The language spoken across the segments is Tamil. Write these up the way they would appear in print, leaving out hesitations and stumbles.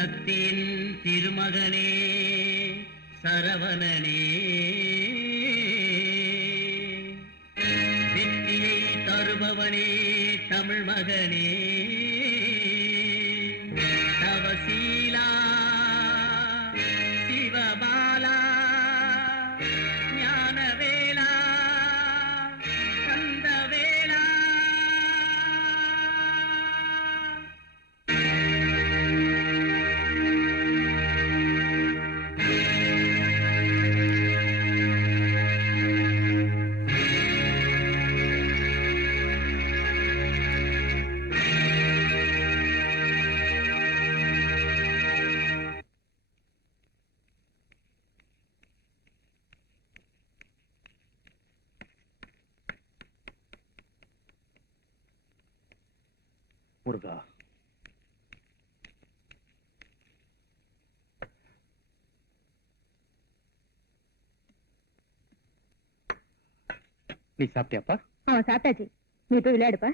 சக்தியின் திருமகனே சரவணனே, வெற்றியை தருபவனே தமிழ் மகனே, தவசீலா சிவபாலா ஞானவேலா கந்தவேலா. முருகா, நீ சாப்பிட்டியாப்பா? சாப்பிட்டாச்சு. நீ போய் விளையாடுப்பா.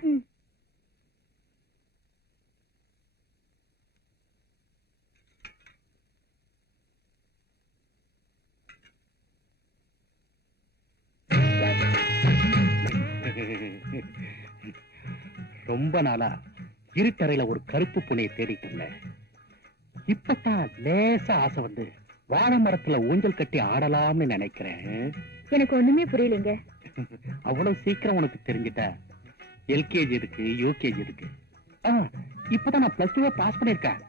ரொம்ப நாளா இருட்டறையில ஒரு கருப்பு பூனையை தேடிட்டு இருந்தேன். இப்பதான் லேசா ஆசை வந்து வாழை மரத்துல ஊஞ்சல் கட்டி ஆடலாம்னு நினைக்கிறேன். எனக்கு ஒண்ணுமே புரியலைங்க. அவ்வளவு சீக்கிரம் உனக்கு தெரிஞ்சிட்டா? எல்கேஜி இருக்கு, யூகேஜி இருக்கு. இப்பதான் நான் பிளஸ் 2 பாஸ் பண்ணிருக்கேன்.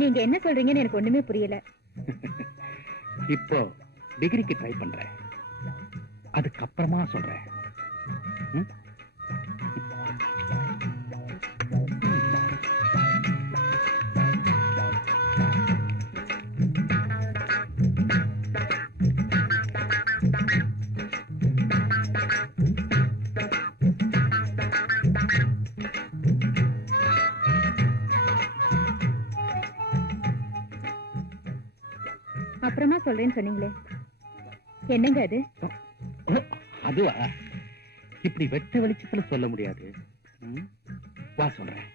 நீங்க என்ன சொல்றீங்கன்னு எனக்கு ஒண்ணுமே புரியல. இப்போ டிகிரிக்கு ட்ரை பண்றேன், அதுக்கப்புறமா சொல்றேன். அப்புறமா சொல்றேன்னு சொன்னீங்களே, என்னங்க அது? அதுவா, இப்படி வெட்ட வெளிச்சத்துல சொல்ல முடியாது. வா சொல்றேன்.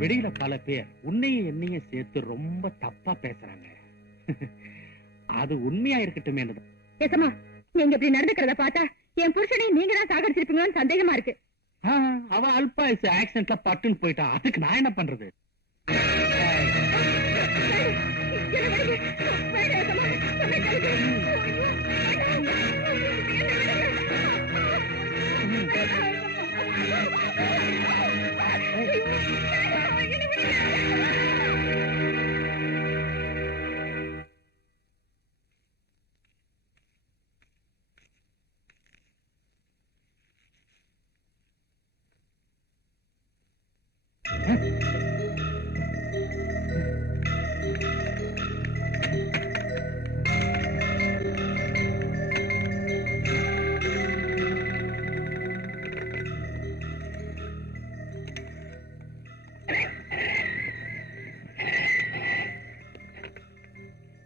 வெளியில பல பேர் உன்னையும் என்னையும் சேர்த்து ரொம்ப தப்பா பேசுறாங்க. அது உண்மையா இருக்கட்டும். ஏசமா, நீங்க இப்படி நடந்துக்கிறத பார்த்தா என் புருஷனையும் நீங்க தான் சாகடிச்சிருப்பீங்களோன்னு சந்தேகமா இருக்கு. அவ அல்பா ஆக்சிடென்ட்ல பட்டுன்னு போயிட்டான். அதுக்கு நான் என்ன பண்றது?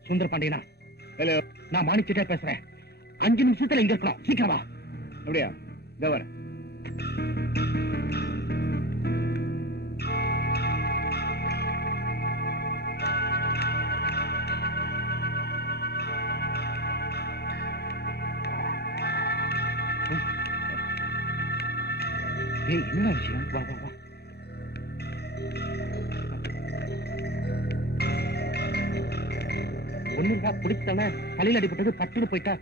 சுந்தர பாண்டியனா, நான் மாணிச்சிட்டே பேசுறேன். 5 நிமிஷத்துல இங்க இருக்கணும். சீக்கிரமா. அப்படியா? இதோ வரேன். என்ன விஷயம்? வா வா வா. ஒண்ணுடா, பிடிச்சானே தலையில அடிபட்டது பட்டுன்னு போயிட்டா.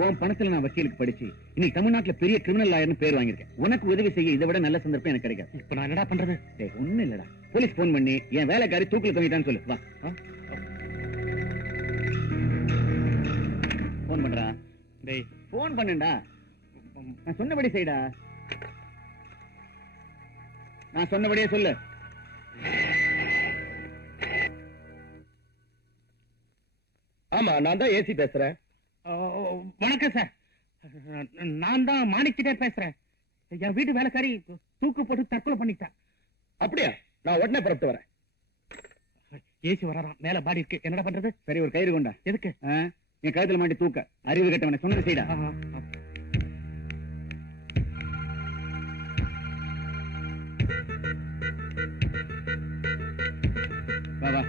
உன் பணத்துல நான் வக்கீலுக்கு படிச்சு இன்னைக்கு தமிழ்நாட்டுல பெரிய கிரிமினல் லாயர்னு பேர் வாங்கியிருக்கேன். உனக்கு உதவி செய்ய இதை விட நல்ல சந்தர்ப்பம் எனக்கு கிடைக்காது. இப்ப நான் என்னடா பண்றது? ஒண்ணு இல்லடா, போலீஸ் போன் பண்ணி என் வேலைக்காரி தூக்கில தொங்கிட்டான்னு சொல்லு. வா, போன் பண்றா. டேய், போன் பண்ணுடா. நான் சொன்னபடி செய்டா. நான் சொன்னபடியே சொல்லு. ஆமா, நான் தான் ஏசி பேசுறேன். வணக்கம் சார். நான் தான் மாணிக்கிட்டே பேசுறேன். என் வீட்டு வேலைக்காரி தூக்கு போட்டு தற்கொலை பண்ணிட்டா. அப்படியா? நான் உடனே புறப்பட்டு வரேன். ஏசி வரான், மேல பாடி இருக்கு, என்னடா பண்றது? சரி, ஒரு கயிறு கொண்டா. எதுக்கு? என் கழுத்துல மாட்டி தூக்க. அறிவு கட்டவனை சொன்னது செய்டா. வா வா.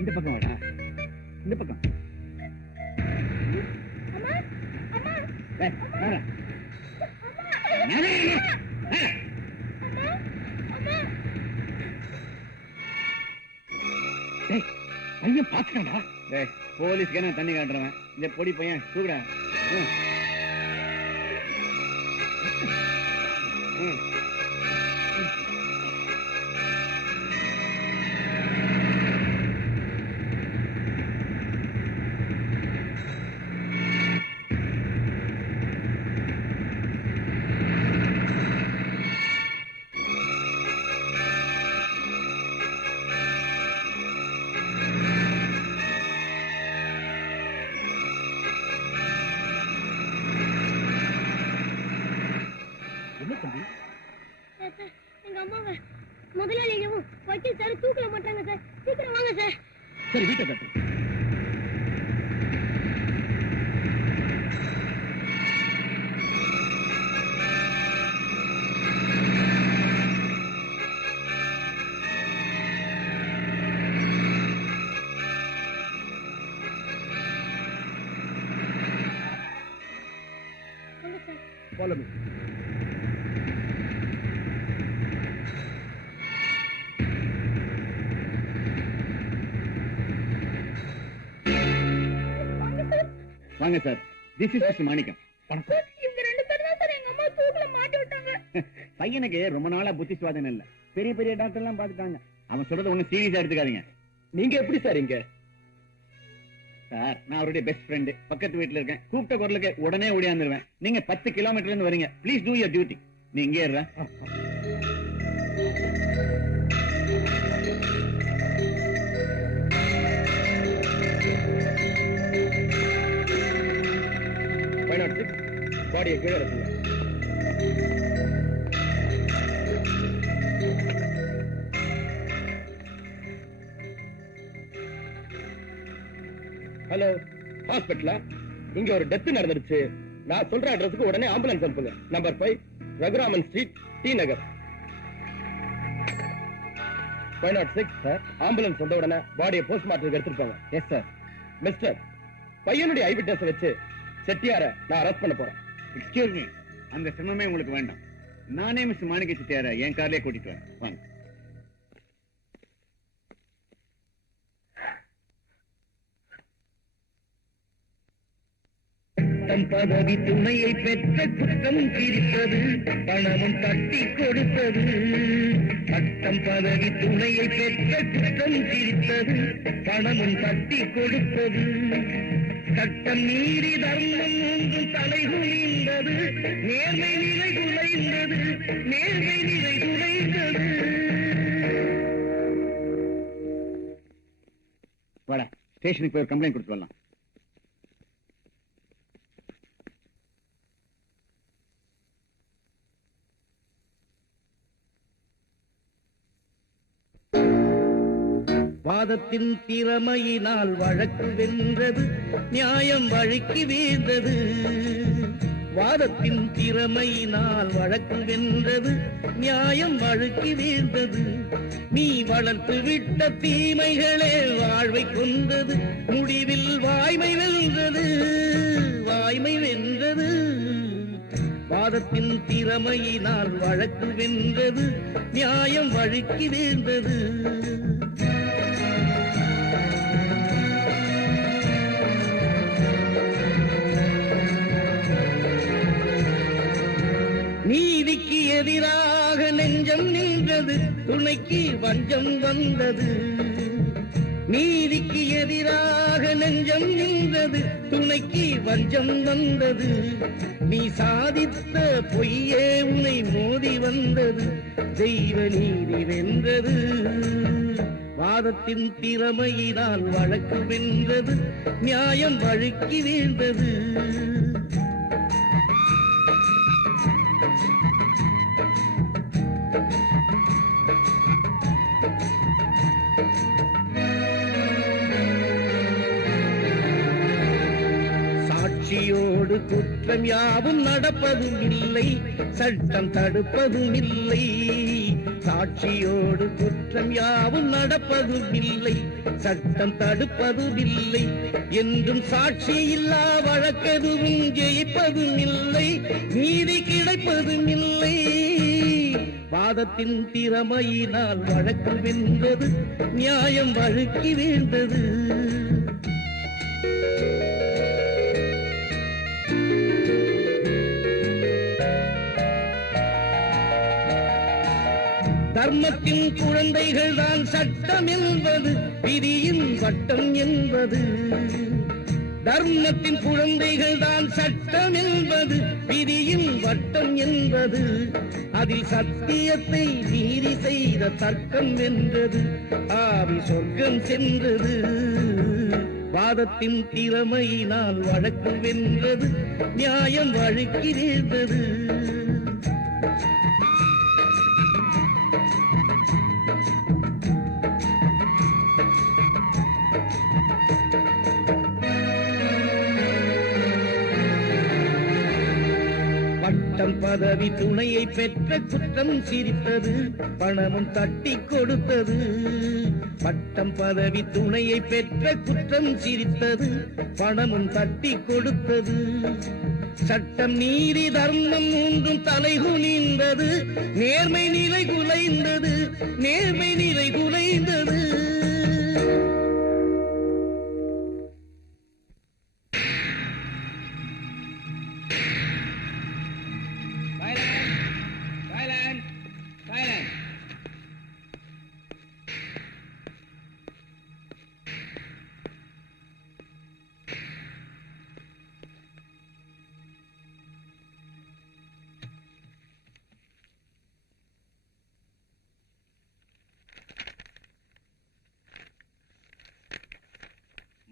இந்த பக்கம் வாடா. இந்த பக்கம். ஏய், வாடா. பையன் பாத்துட்டாடா. போலீஸ்க்கு நான் தண்ணி காட்டுறவன். இந்த பொடி பையன் தூக்குடா. எங்க அம்மாவை முதலாளியும் வக்கீல் சார் தூக்கல மாட்டாங்க சார். சீக்கிரம் வாங்க சார். சரி, வீட்டை கட்டு. வாங்க சார். Follow me. வாங்க சார். திஸ் இஸ் மிஸ்டர் மாணிக்கம். வணக்கம். இவங்க ரெண்டு பேரும் தான் சார் எங்க அம்மா தூக்கல மாட்டி விட்டாங்க. பையனுக்கு ரொம்ப நாளா புத்தி சுவாதம் இல்ல. பெரிய பெரிய டாக்டர் எல்லாம் பாத்துட்டாங்க. அவன் சொல்றது ஒண்ணு சீரியஸா எடுத்துக்காதீங்க. நீங்க எப்படி சார் இங்க? சார், நான் அவருடைய பெஸ்ட் ஃப்ரெண்ட். பக்கத்து வீட்டுல இருக்கேன். கூப்பிட்ட குரலுக்கு உடனே ஓடியாந்துருவேன். நீங்க 10 கிலோமீட்டர்ல இருந்து வரீங்க. Please do your duty. நீ இங்கே இருற. பாடியை கீழே இருக்குங்க. ஹலோ, ஹாஸ்பிட்டலா? இங்க ஒரு டெத் நடந்துருச்சு. நான் சொல்ற அட்ரஸுக்கு உடனே ஆம்புலன்ஸ் அனுப்புங்க. நம்பர் 5 ரகுராமன் ஸ்ட்ரீட், டி நகர். 506 சார். ஆம்புலன்ஸ் வந்த உடனே பாடியை போஸ்ட்மார்ட்டத்துக்கு எடுத்துட்டு போங்க. Yes sir. மிஸ்டர், பையனுடைய ஐ விட்னஸ் வச்சு செட்டியார நான் அரெஸ்ட் பண்ண போறேன். எக்ஸ்கியூஸ் மீ, அந்த சிரமமே உங்களுக்கு வேண்டாம். நானே மிஸ்டர் மாணிக்க செட்டியார என் கார்லயே கூட்டிட்டு வரேன். வாங்க. தன் பதவி துணையை பெற்ற குற்றம் தீர்த்தது, பணமும் தட்டி கொடுத்தது. பட்டம் பதவி துணையை பெற்ற குற்றம் தீர்த்தது, பணமும் தட்டி கொடுத்தது. சட்டம் மீறி தர்மம் ஒன்றும் தலை குனிந்தது, நேர்மை நிலை குலைந்தது, நேர்மை நிலை குலைந்தது. வாடா, ஸ்டேஷனுக்கு போய் ஒரு கம்ப்ளைண்ட் கொடுத்து வரலாம். வாதத்தின் திறமையினால் வழக்கு வென்றது, நியாயம் வழுக்கி வீழ்ந்தது. வாதத்தின் திறமையினால் வழக்கு வென்றது, நியாயம் வழுக்கி வீழ்ந்தது. நீ வளர்த்து விட்ட தீமைகளே வாழ்வை கொண்டது, முடிவில் வாய்மை வென்றது, வாய்மை வென்றது. வாதத்தின் திறமையினால் வழக்கு வென்றது, நியாயம் வழுக்கி வீழ்ந்தது. நீதிக்கு எதிராக நெஞ்சம் நின்றது, துணைக்கு வஞ்சம் வந்தது. நீதிக்கு எதிராக நெஞ்சம் நின்றது, துணைக்கு வஞ்சம் வந்தது. நீ சாதித்த பொய்யே உனை மோதி வந்தது, தெய்வ நீதி வென்றது. வாதத்தின் திறமையினால் வழக்கு வென்றது, நியாயம் வழுக்கி வீழ்ந்தது. சாட்சியோடு குற்றம் யாவும் நடப்பதும் இல்லை, சட்டம் தடுப்பதும் இல்லை. சாட்சியோடு குற்றம் யாவும் நடப்பதும் இல்லை, சட்டம் தடுப்பதும் இல்லை. என்றும் சாட்சி இல்லா வழக்கெதுவும் ஜெயிப்பதும் இல்லை, நீதி கிடைப்பதும் இல்லை. வாதத்தின் திறமையினால் வழக்கு வென்றது, நியாயம் வழுக்கி வீழ்ந்தது. தர்மத்தின் குழந்தைகள் தான் சட்டம் என்பது, விதியின் வட்டம் என்பது. தர்மத்தின் குழந்தைகள் தான் சட்டம் என்பது, விதியின் வட்டம் என்பது. அதில் சத்தியத்தை மீறி செய்த தர்க்கம் வென்றது, ஆவி சொர்க்கம் சென்றது. வாதத்தின் திறமையினால் வழக்கு வென்றது, நியாயம் வழுக்கி வீழ்ந்தது. பட்டம் பதவி துணையை பெற்ற குற்றம் சிரித்தது, பணமும் தட்டி கொடுத்தது. பட்டம் பதவி துணையை பெற்ற குற்றம் சிரித்தது, பணமும் தட்டி கொடுத்தது. சட்டம் நீதி தர்மம் மூன்றும் தலைகுனிந்தது, நேர்மை நிலை குலைந்தது, நேர்மை நிலை குலைந்தது.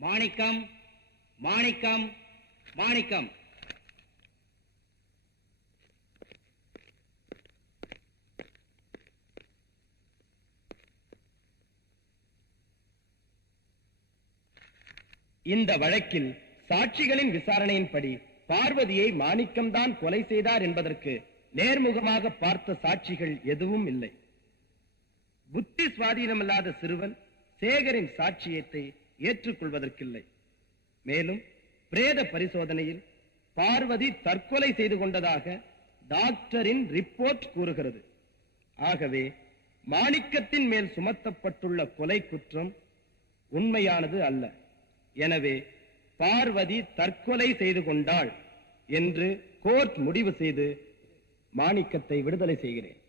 மாணிக்கம், மாணிக்கம், மாணிக்கம். இந்த வழக்கில் சாட்சிகளின் விசாரணையின்படி பார்வதியை மாணிக்கம்தான் கொலை செய்தார் என்பதற்கு நேர்முகமாக பார்த்த சாட்சிகள் எதுவும் இல்லை. புத்தி சுவாதீனமில்லாத சிறுவன் சேகரின் சாட்சியத்தை ஏற்றுக்கொள்வதற்கில்லை. மேலும் பிரேத பரிசோதனையில் பார்வதி தற்கொலை செய்து கொண்டதாக டாக்டரின் ரிப்போர்ட் கூறுகிறது. ஆகவே மாணிக்கத்தின் மேல் சுமத்தப்பட்டுள்ள கொலை குற்றம் உண்மையானது அல்ல. எனவே பார்வதி தற்கொலை செய்து கொண்டாள் என்று கோர்ட் முடிவு செய்து மாணிக்கத்தை விடுதலை செய்கிறேன்.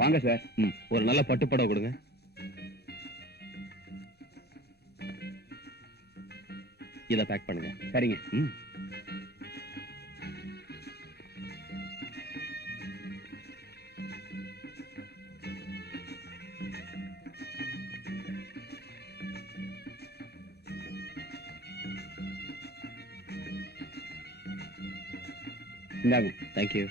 வாங்க சார். ஒரு நல்ல பட்டு புடவை கொடுங்க. இத பேக் பண்ணுங்க. சரிங்க. இந்தாங்க. தேங்க்யூ.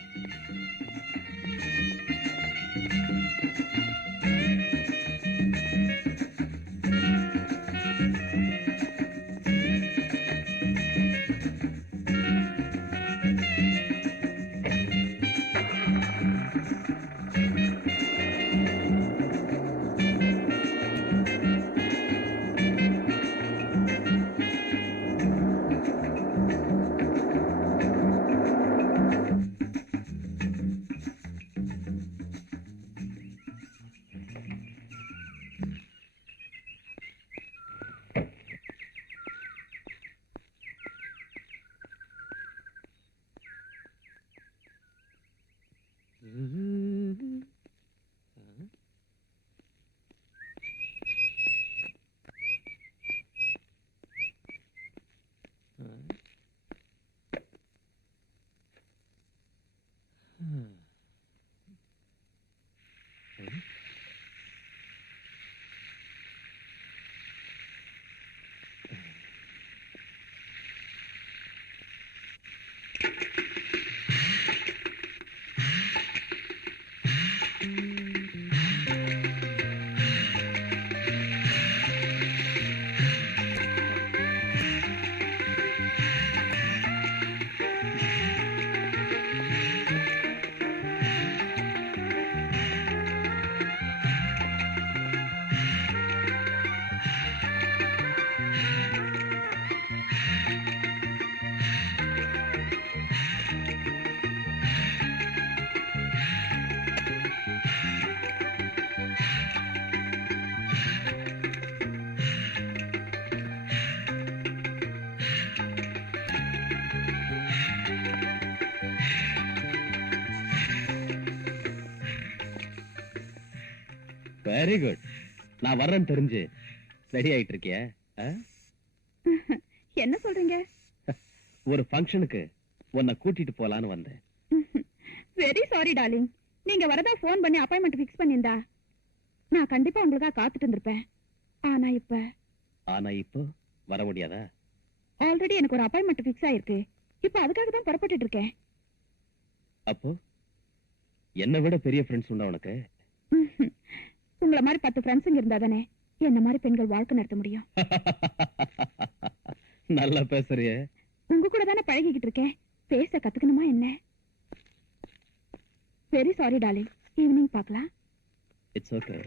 Very good. நான் வர்றேன்னு தெரிஞ்சு ரெடி ஆயிட்டு இருக்கிய? என்ன சொல்றீங்க? ஒரு ஃபங்க்ஷனுக்கு உன்னை கூட்டிட்டு போலான்னு வந்தேன். Very sorry darling. நீங்க வரதா போன் பண்ணி அப்பாயின்மெண்ட் ஃபிக்ஸ் பண்ணிருந்தா நான் கண்டிப்பா உங்களுக்காக காத்துட்டு இருந்திருப்பேன். ஆனா இப்போ வர முடியாதா? ஆல்ரெடி எனக்கு ஒரு அப்பாயின்மெண்ட் ஃபிக்ஸ் ஆயிருக்கு. இப்போ அதுக்காக தான் புறப்பட்டுட்டு இருக்கேன். அப்போ என்னை விட பெரிய ஃப்ரெண்ட்ஸ் உண்டா உனக்கு? உங்களை மாதிரி 10 ஃப்ரெண்ட்ஸுங்க இருந்தா தானே என்ன மாதிரி பெண்கள் வாழ்க்கை நடத்த முடியும். நல்லா பேசுறிய. உங்க கூட தானே பழகிக்கிட்டு இருக்கேன். பேச கத்துக்கணுமா என்ன? Very sorry darling. ஈவினிங் பார்க்கலாம். It's okay.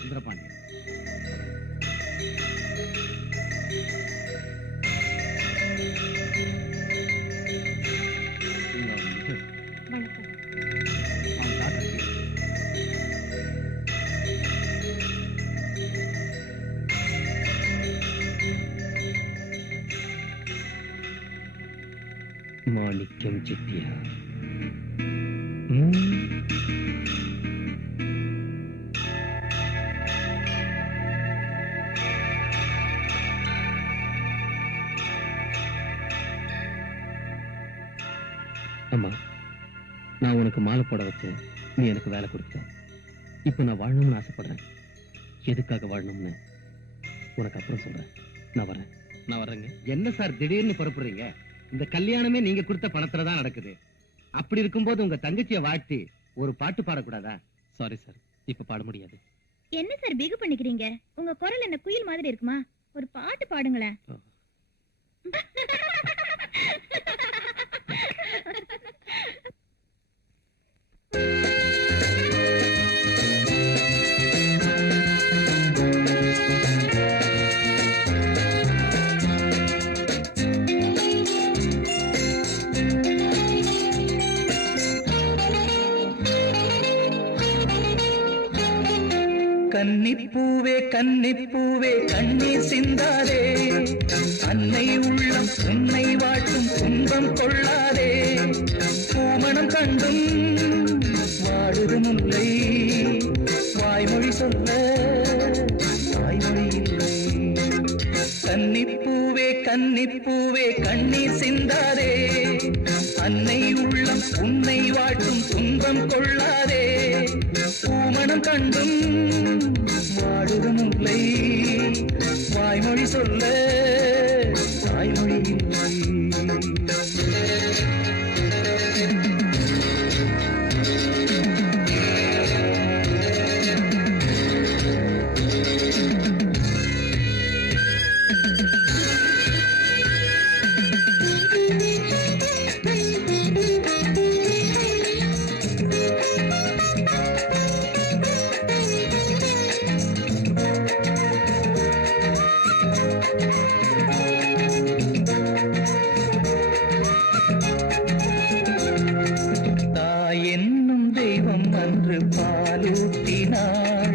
சுந்தரபாண்டியன். மாணிக்கம் செட்டியா. அம்மா, நான் உனக்கு மாலை போட வச்சேன். நீ எனக்கு வேலை கொடுத்த. இப்ப நான் வாழணும்னு ஆசைப்படுறேன். எதுக்காக வாழணும்னு உனக்கு அப்புறம் சொல்றேன். நான் வர்றேங்க. என்ன சார் திடீர்னு புறப்படுறீங்க? இந்த கல்யாணமே நீங்க கொடுத்த பணத்துல தான் நடக்குது. அப்படி இருக்கும்போது உங்க தங்கச்சியை வாழ்த்தி ஒரு பாட்டு பாடக்கூடாதா? சாரி சார், இப்ப பாட முடியாது. என்ன சார் பிகு பண்ணிக்கிறீங்க? உங்க குரல் என்ன குயில் மாதிரி இருக்குமா? ஒரு பாட்டு பாடுங்களேன். கன்னிப்பூவே கன்னிப்பூவே கண்ணீர் சிந்தாதே, அன்னை உள்ளம் உன்னை வாட்டும் துன்பம் கொள்ளாதே. பூமணம் கண்டும் வாடுது முல்லை, வாய்மொழி சொல்ல வாய்மொழி இல்லை. கன்னிப்பூவே கன்னிப்பூவே கண்ணீர் சிந்தாதே, அன்னை உள்ளம் உன்னை வாட்டும் துன்பம் கொள்ளாதே. பூமணம் கண்டும் வாடுது முல்லை, வாய்மொழி சொல்ல வாய்மொழி இல்லை. பாலூட்டினாள்,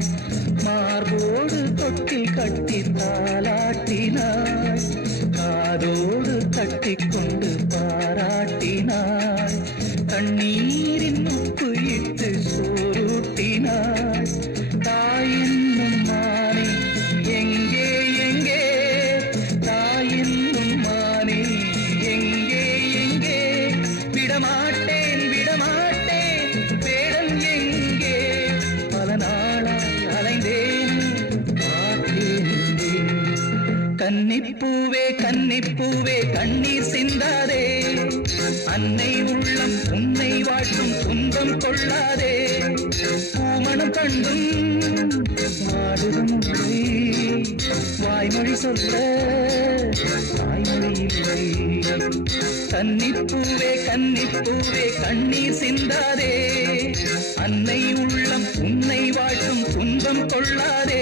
மார்போடு தொட்டில் கட்டி தாலாட்டினாள், காதோடு கட்டிக்கொண்டு பாராட்டினாள், கண்ணீரின் உப்பு இட்டு சோறுட்டினாள். தாயின்னும் மானே எங்கே எங்கே, தாயின்னும் மானே எங்கே எங்கே, விடமாட்டேன் விடமாட்டேன் வேடம் எங்கே, பல நாளாய் அலைந்தேன் பார்த்தேன். கன்னிப்பூவே கன்னிப்பூவே கண்ணீர் சிந்தாதே, அன்னை உள்ளம் உன்னை வாட்டும் துன்பம் கொள்ளாதே. பூமணம் கண்டும் வாடுதும் முல்லை, வாய்மொழி சொல்ல வாய்மொழி இல்லை. கன்னிப்பூவே கன்னிப்பூவே கண்ணீர் சிந்தாதே, அன்னை உள்ளம் உன்னை வாட்டும் துன்பம் கொள்ளாதே.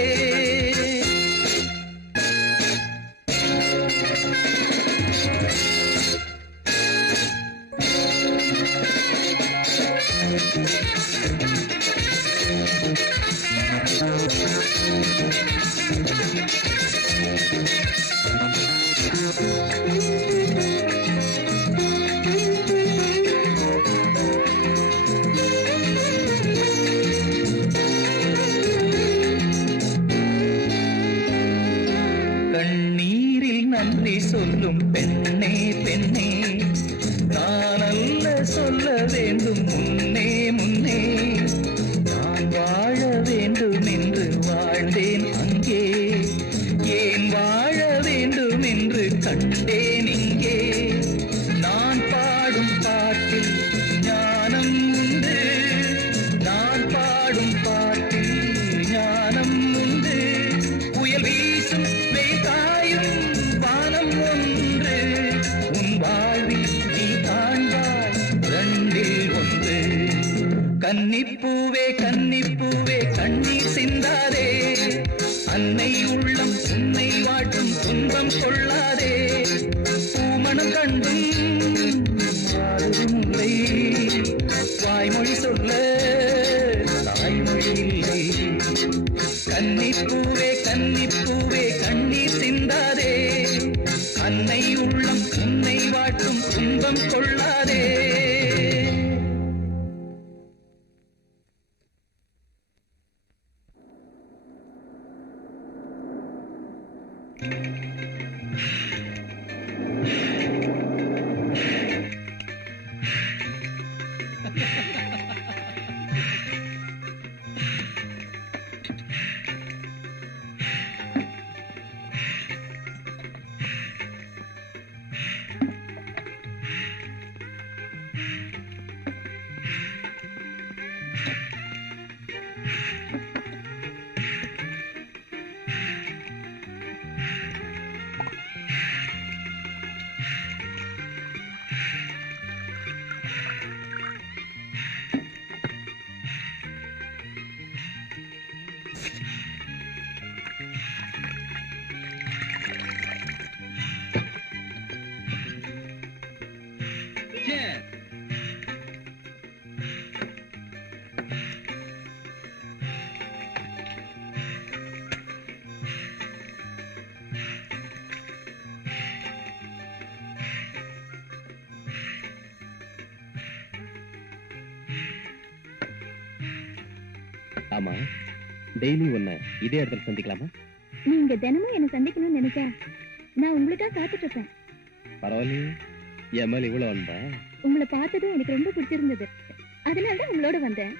கண்ணீரில் நன்றி சொல்லும் பெண்ணே பெண்ணே, நான் அல்ல சொல்ல வேண்டும் முன்னே முன்னே. நான் வாழ வேண்டும் என்று வாழ்ந்தேன் அங்கே, ஏன் வாழ வேண்டும் என்று கண்டேன் இங்கே. நான் பாடும் பாட்டில் ஞானம் உண்டு, நான் பாடும் பாட்டில் ஞானம் உண்டு. புயல் வீசும் வெய்தாயும் வானம் ஒன்று, உன் வாழ்வில் நீ காண்பாய் ரெண்டில் ஒன்று. கன்னிப்பூவே கன்னிப்பூவே கண்ணீர் சிந்தாதே, அன்னை உள்ளம் உன்னை வாட்டும் துன்பம் கொள்ளாதே. பூமணம் கண்டும் வாடுதும் முல்லை, வாய்மொழி சொல்ல தாய்மொழி இல்லை. கன்னிப்பூவே கன்னிப்பூவே கண்ணீர் சிந்தாதே, அன்னை உள்ளம் உன்னை வாட்டும் துன்பம் கொள்ளாதே. ஆமா, டெய்லி உன்னை இதே இடத்துல சந்திக்கலாமா? நீங்க தினமும் என்ன சந்திக்கணும்னு நினைச்சா நான் உங்களுக்கா காத்துட்டு இருப்பேன். பரவாயில்லையே, என் மேல இவ்வளவு வந்தா. உங்களை பார்த்ததும் எனக்கு ரொம்ப பிடிச்சிருந்தது, அதனாலதான் உங்களோட வந்தேன்.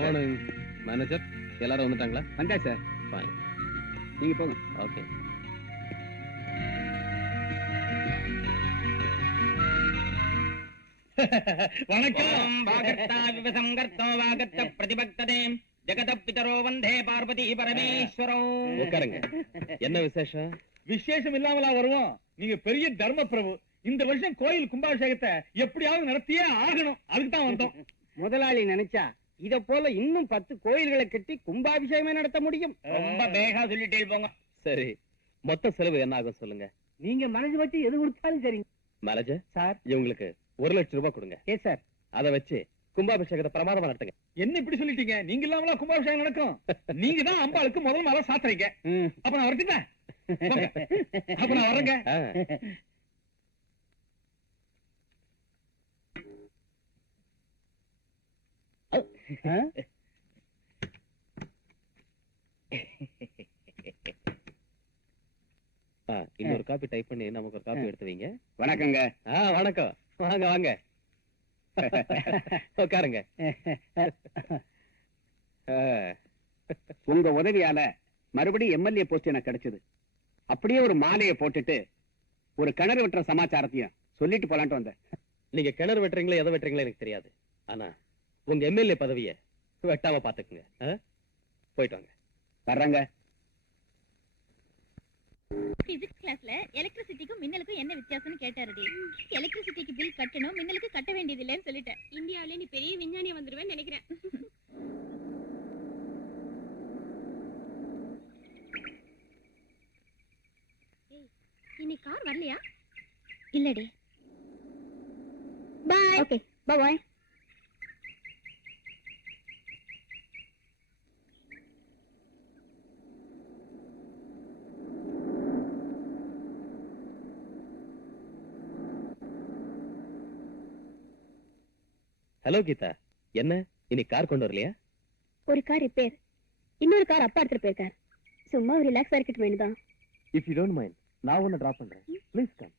மார்னிங் மேனேஜர், எல்லாரும் வந்துட்டாங்களா? வந்தா சார். ஃபைன், நீங்க போங்க. ஓகே. வணக்கம். பிரதிபக்ததே ஜெகத பிதரோ வந்தே பார்வதி பரமேஸ்வரோ. உட்காருங்க. என்ன விசேஷம்? விசேஷம் இல்லாமலா வருவோம்? நீங்க பெரிய தர்ம பிரபு. இந்த வருஷம் கோயில் கும்பாபிஷேகத்தை எப்படியாவது நடத்தியே ஆகணும். அதுக்கு தான் வந்தோம். முதலாளி நினைச்சா இத போல இன்னும் 10 கோயில்களை கட்டி கும்பாபிஷேகமே நடத்த முடியும். ரொம்ப வேகா சொல்லிட்டே போங்க. சரி, மொத்த செலவு என்ன ஆகும் சொல்லுங்க. நீங்க மனசு வச்சு எது கொடுத்தாலும் சரிங்க. Manager sir. இவங்களுக்கு 1 லட்சம் ரூபாய் கொடுங்க. Yes sir. அதை வச்சு கும்பாபிஷேகத்தை பிரமாதமா நடத்துங்க. என்ன இப்படி சொல்லிட்டீங்க? நீங்க இல்லாமலா கும்பாபிஷேகம் நடக்கும்? நீங்க தான் அம்பாளுக்கு முதல் மாலை சாத்துறீங்க. அப்ப நான் வரட்டுங்க. அப்ப நான் வரேங்க. இன்னொரு காப்பி டைப் பண்ணி நமக்கு ஒரு காப்பி எடுத்து வைங்க. வணக்கங்க. வணக்கம். வாங்க வாங்க, உட்காருங்க. உங்க உதவியால மறுபடியும் எம்எல்ஏ போஸ்ட் எனக்கு கிடைச்சது. அப்படியே ஒரு மாலையை போட்டுட்டு ஒரு கிணறு வெட்டுற சமாச்சாரத்தையும் சொல்லிட்டு போலான்ட்டு வந்தேன். நீங்க கிணறு வெட்டுறீங்களா எதை வெட்டுறீங்களா எனக்கு தெரியாது. ஆனா உங்க எம்எல்ஏ பதவியை வெட்டாம பாத்துக்குங்க. போயிட்டு வாங்க. வர்றாங்க. பிசிக்ஸ் கிளாஸ்ல எலக்ட்ரிசிட்டிக்கும் மின்னலுக்கும் என்ன வித்தியாசம்னு கேட்டாருடி. எலக்ட்ரிசிட்டிக்கு பில் கட்டணும், மின்னலுக்கு கட்ட வேண்டியது இல்லைன்னு சொல்லிட்டேன். இந்தியாவிலே நீ பெரிய விஞ்ஞானியா வந்துருவேன்னு நினைக்கிறேன். இன்னைக்கு கார் வரலையா? இல்லடி. பாய். ஓகே, பாய். ஹலோ கீதா, என்ன இன்னைக்கு கார் கொண்டு வரலையா? ஒரு கார் ரிப்பேர், இன்னொரு கார் அப்பா எடுத்துட்டு போயிருக்கார். சும்மா ஒரு ரிலாக்ஸா இருக்கட்டும் வேணுதான். இஃப் யூ டோன்ட் மைண்ட், நான் ஒன்னு டிராப் பண்றேன். Please come.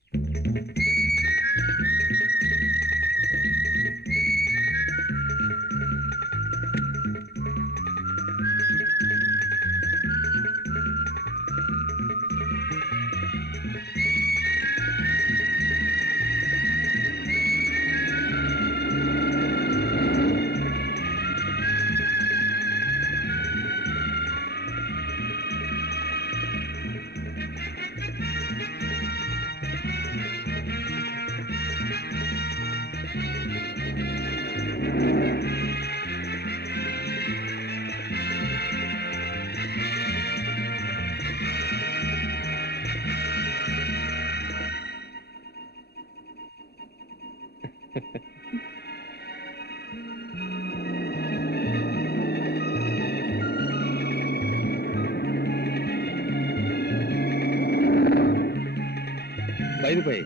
பை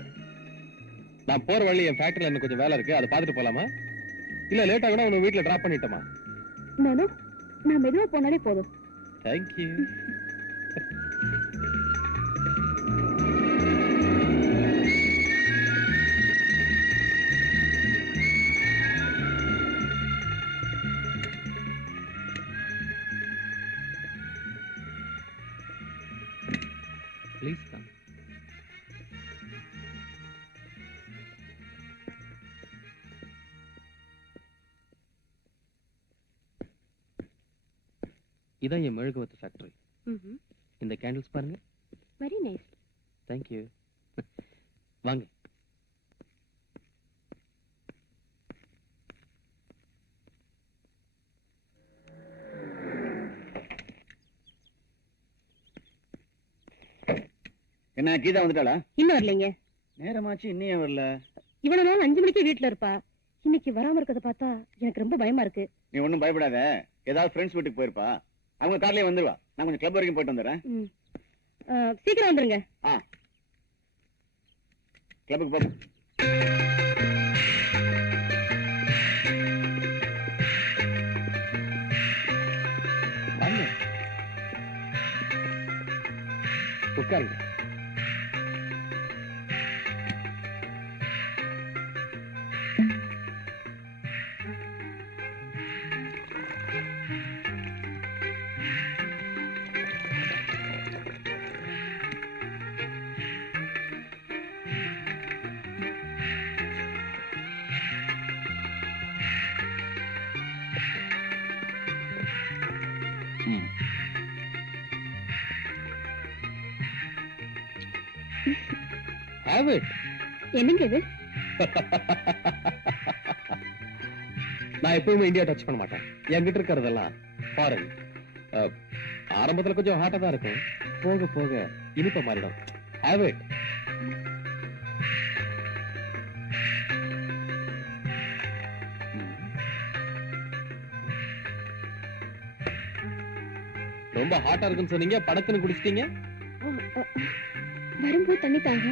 நான் போற வழி என் ஃபேக்டரியில எனக்கு கொஞ்சம் வேலை இருக்கு, அதை பார்த்துட்டு போலாமா? இல்ல லேட் ஆகுனா உன்னை வீட்டுல டிராப் பண்ணிட்டோமா? நான் மெதுவா போனாலே போதும். தேங்க்யூ. Please come. இதான் என் மெழுகுவத்து ஃபேக்டரி. இந்த கேண்டில்ஸ் பாருங்க. Very nice. தேங்க்யூ. வாங்க. என்ன கீதா வந்துட்டாளா? இன்னும் வரலைங்க. நேரமாச்சு இன்னும் வரல. இவ்வளவு நாள் 5 மணிக்கே வீட்டுல இருப்பா. இன்னைக்கு வராம இருக்கத பார்த்தா எனக்கு ரொம்ப பயமா இருக்கு. நீ ஒண்ணும் பயப்படாத. ஏதாவது ஃப்ரெண்ட்ஸ் வீட்டுக்கு போயிருப்பா. அவங்க கார்லயே வந்துருவா. நான் கொஞ்சம் கிளப் வரைக்கும் போயிட்டு வந்துடுறேன். சீக்கிரம் வந்துருங்க. கிளப்புக்கு போகும். உட்காருங்க. Have it. என்னங்க இது? நான் எப்பவுமே இந்தியா டச் பண்ண மாட்டேன். என்கிட்ட இருக்கிறதெல்லாம் ஃபாரின். ஆரம்பத்துல கொஞ்சம் ஹாட்டா தான் இருக்கும், போக போக இனிப்ப மாறிடும். Have it. ரொம்ப ஹாட்டா இருக்குன்னு சொன்னீங்க, படக்குன்னு குடிச்சிட்டீங்க. வரும்போது தண்ணி தாங்க.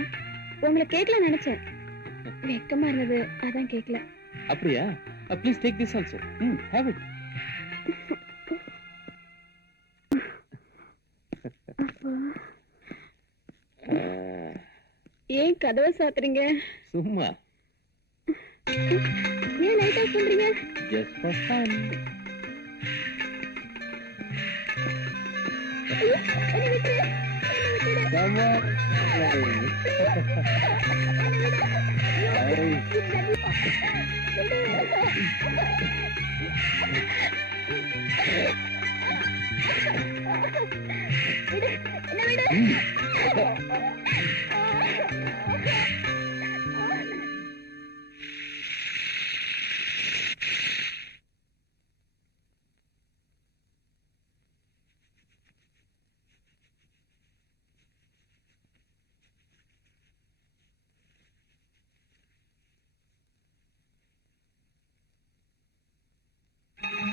உங்களை கேட்கலாம் நினைச்சேன், வெக்கமா இருந்தது, அதான் கேட்கல. அப்படியா? Please take this also. Have it. ஏன் கதவை சாத்துறீங்க? சும்மா. ஏன் லைட் ஆஃப் பண்றீங்க? Just for fun. என்ன விட்டுரு. Come on.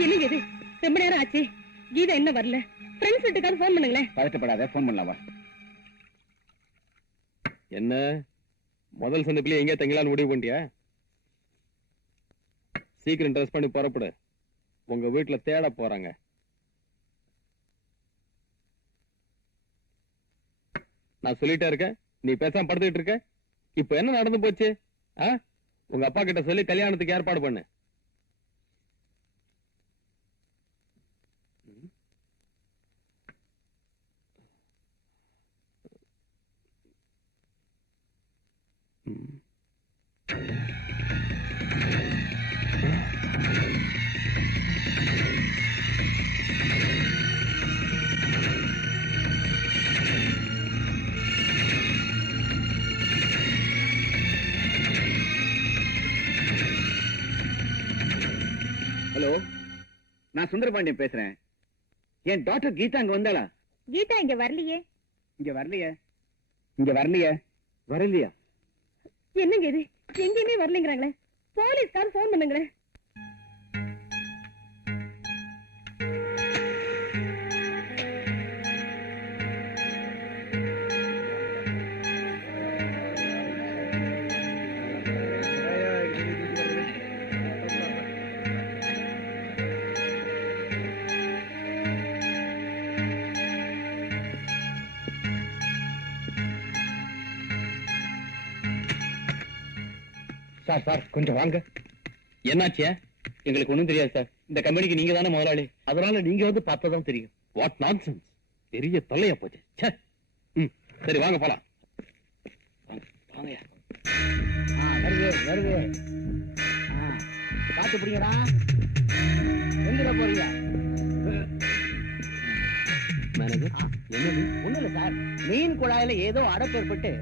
என்னங்க இது? ரொம்ப நேரம் ஆச்சு, கீதா என்ன வரல? ஃப்ரெண்ட்ஸ் வீட்டுக்கார போன் பண்ணுங்களேன். பதட்டப்படாத, போன் பண்ணலாமா? என்ன முதல் சந்திப்பிலே எங்கே தங்கலான்னு முடிவு பண்ணிட்டியா? சீக்கிரம் ட்ரெஸ் பண்ணி புறப்படு, உங்க வீட்டுல தேட போறாங்க. நான் சொல்லிட்டே இருக்கேன், நீ பேசாம படுத்துக்கிட்டு இருக்க. இப்ப என்ன நடந்து போச்சு? உங்க அப்பா கிட்ட சொல்லி கல்யாணத்துக்கு ஏற்பாடு பண்ணு. ஹலோ, நான் சுந்தரபாண்டியன் பேசுறேன். என் டாக்டர் கீதா அங்க வந்தாளா? கீதா இங்க வரலையே. இங்க வரலையே? இங்க வரலையே? வரலையா? என்னங்க இது? எங்கேயுமே வரலைங்கிறாங்களே. போலீஸ்கார் போன் பண்ணுங்களேன். சார் சார் கொஞ்சம் வாங்க. என்னாச்சியா? எங்களுக்கு ஒண்ணும் தெரியாது சார். இந்த கம்பெனிக்கு நீங்க தானே முதலாளி, அதனால நீங்க வந்து பார்த்ததான் தெரியும். வாட் நான்சென்ஸ், பெரிய தொல்லையா போச்சு. சரி வாங்க போலாம். வாங்கயா. வருது வருது. பாத்து பிடிங்கடா. எங்க போறீங்க? மேனேஜர், என்னது? ஒண்ணு இல்ல சார், மீன் குழாயில ஏதோ அடைப்பு ஏற்பட்டு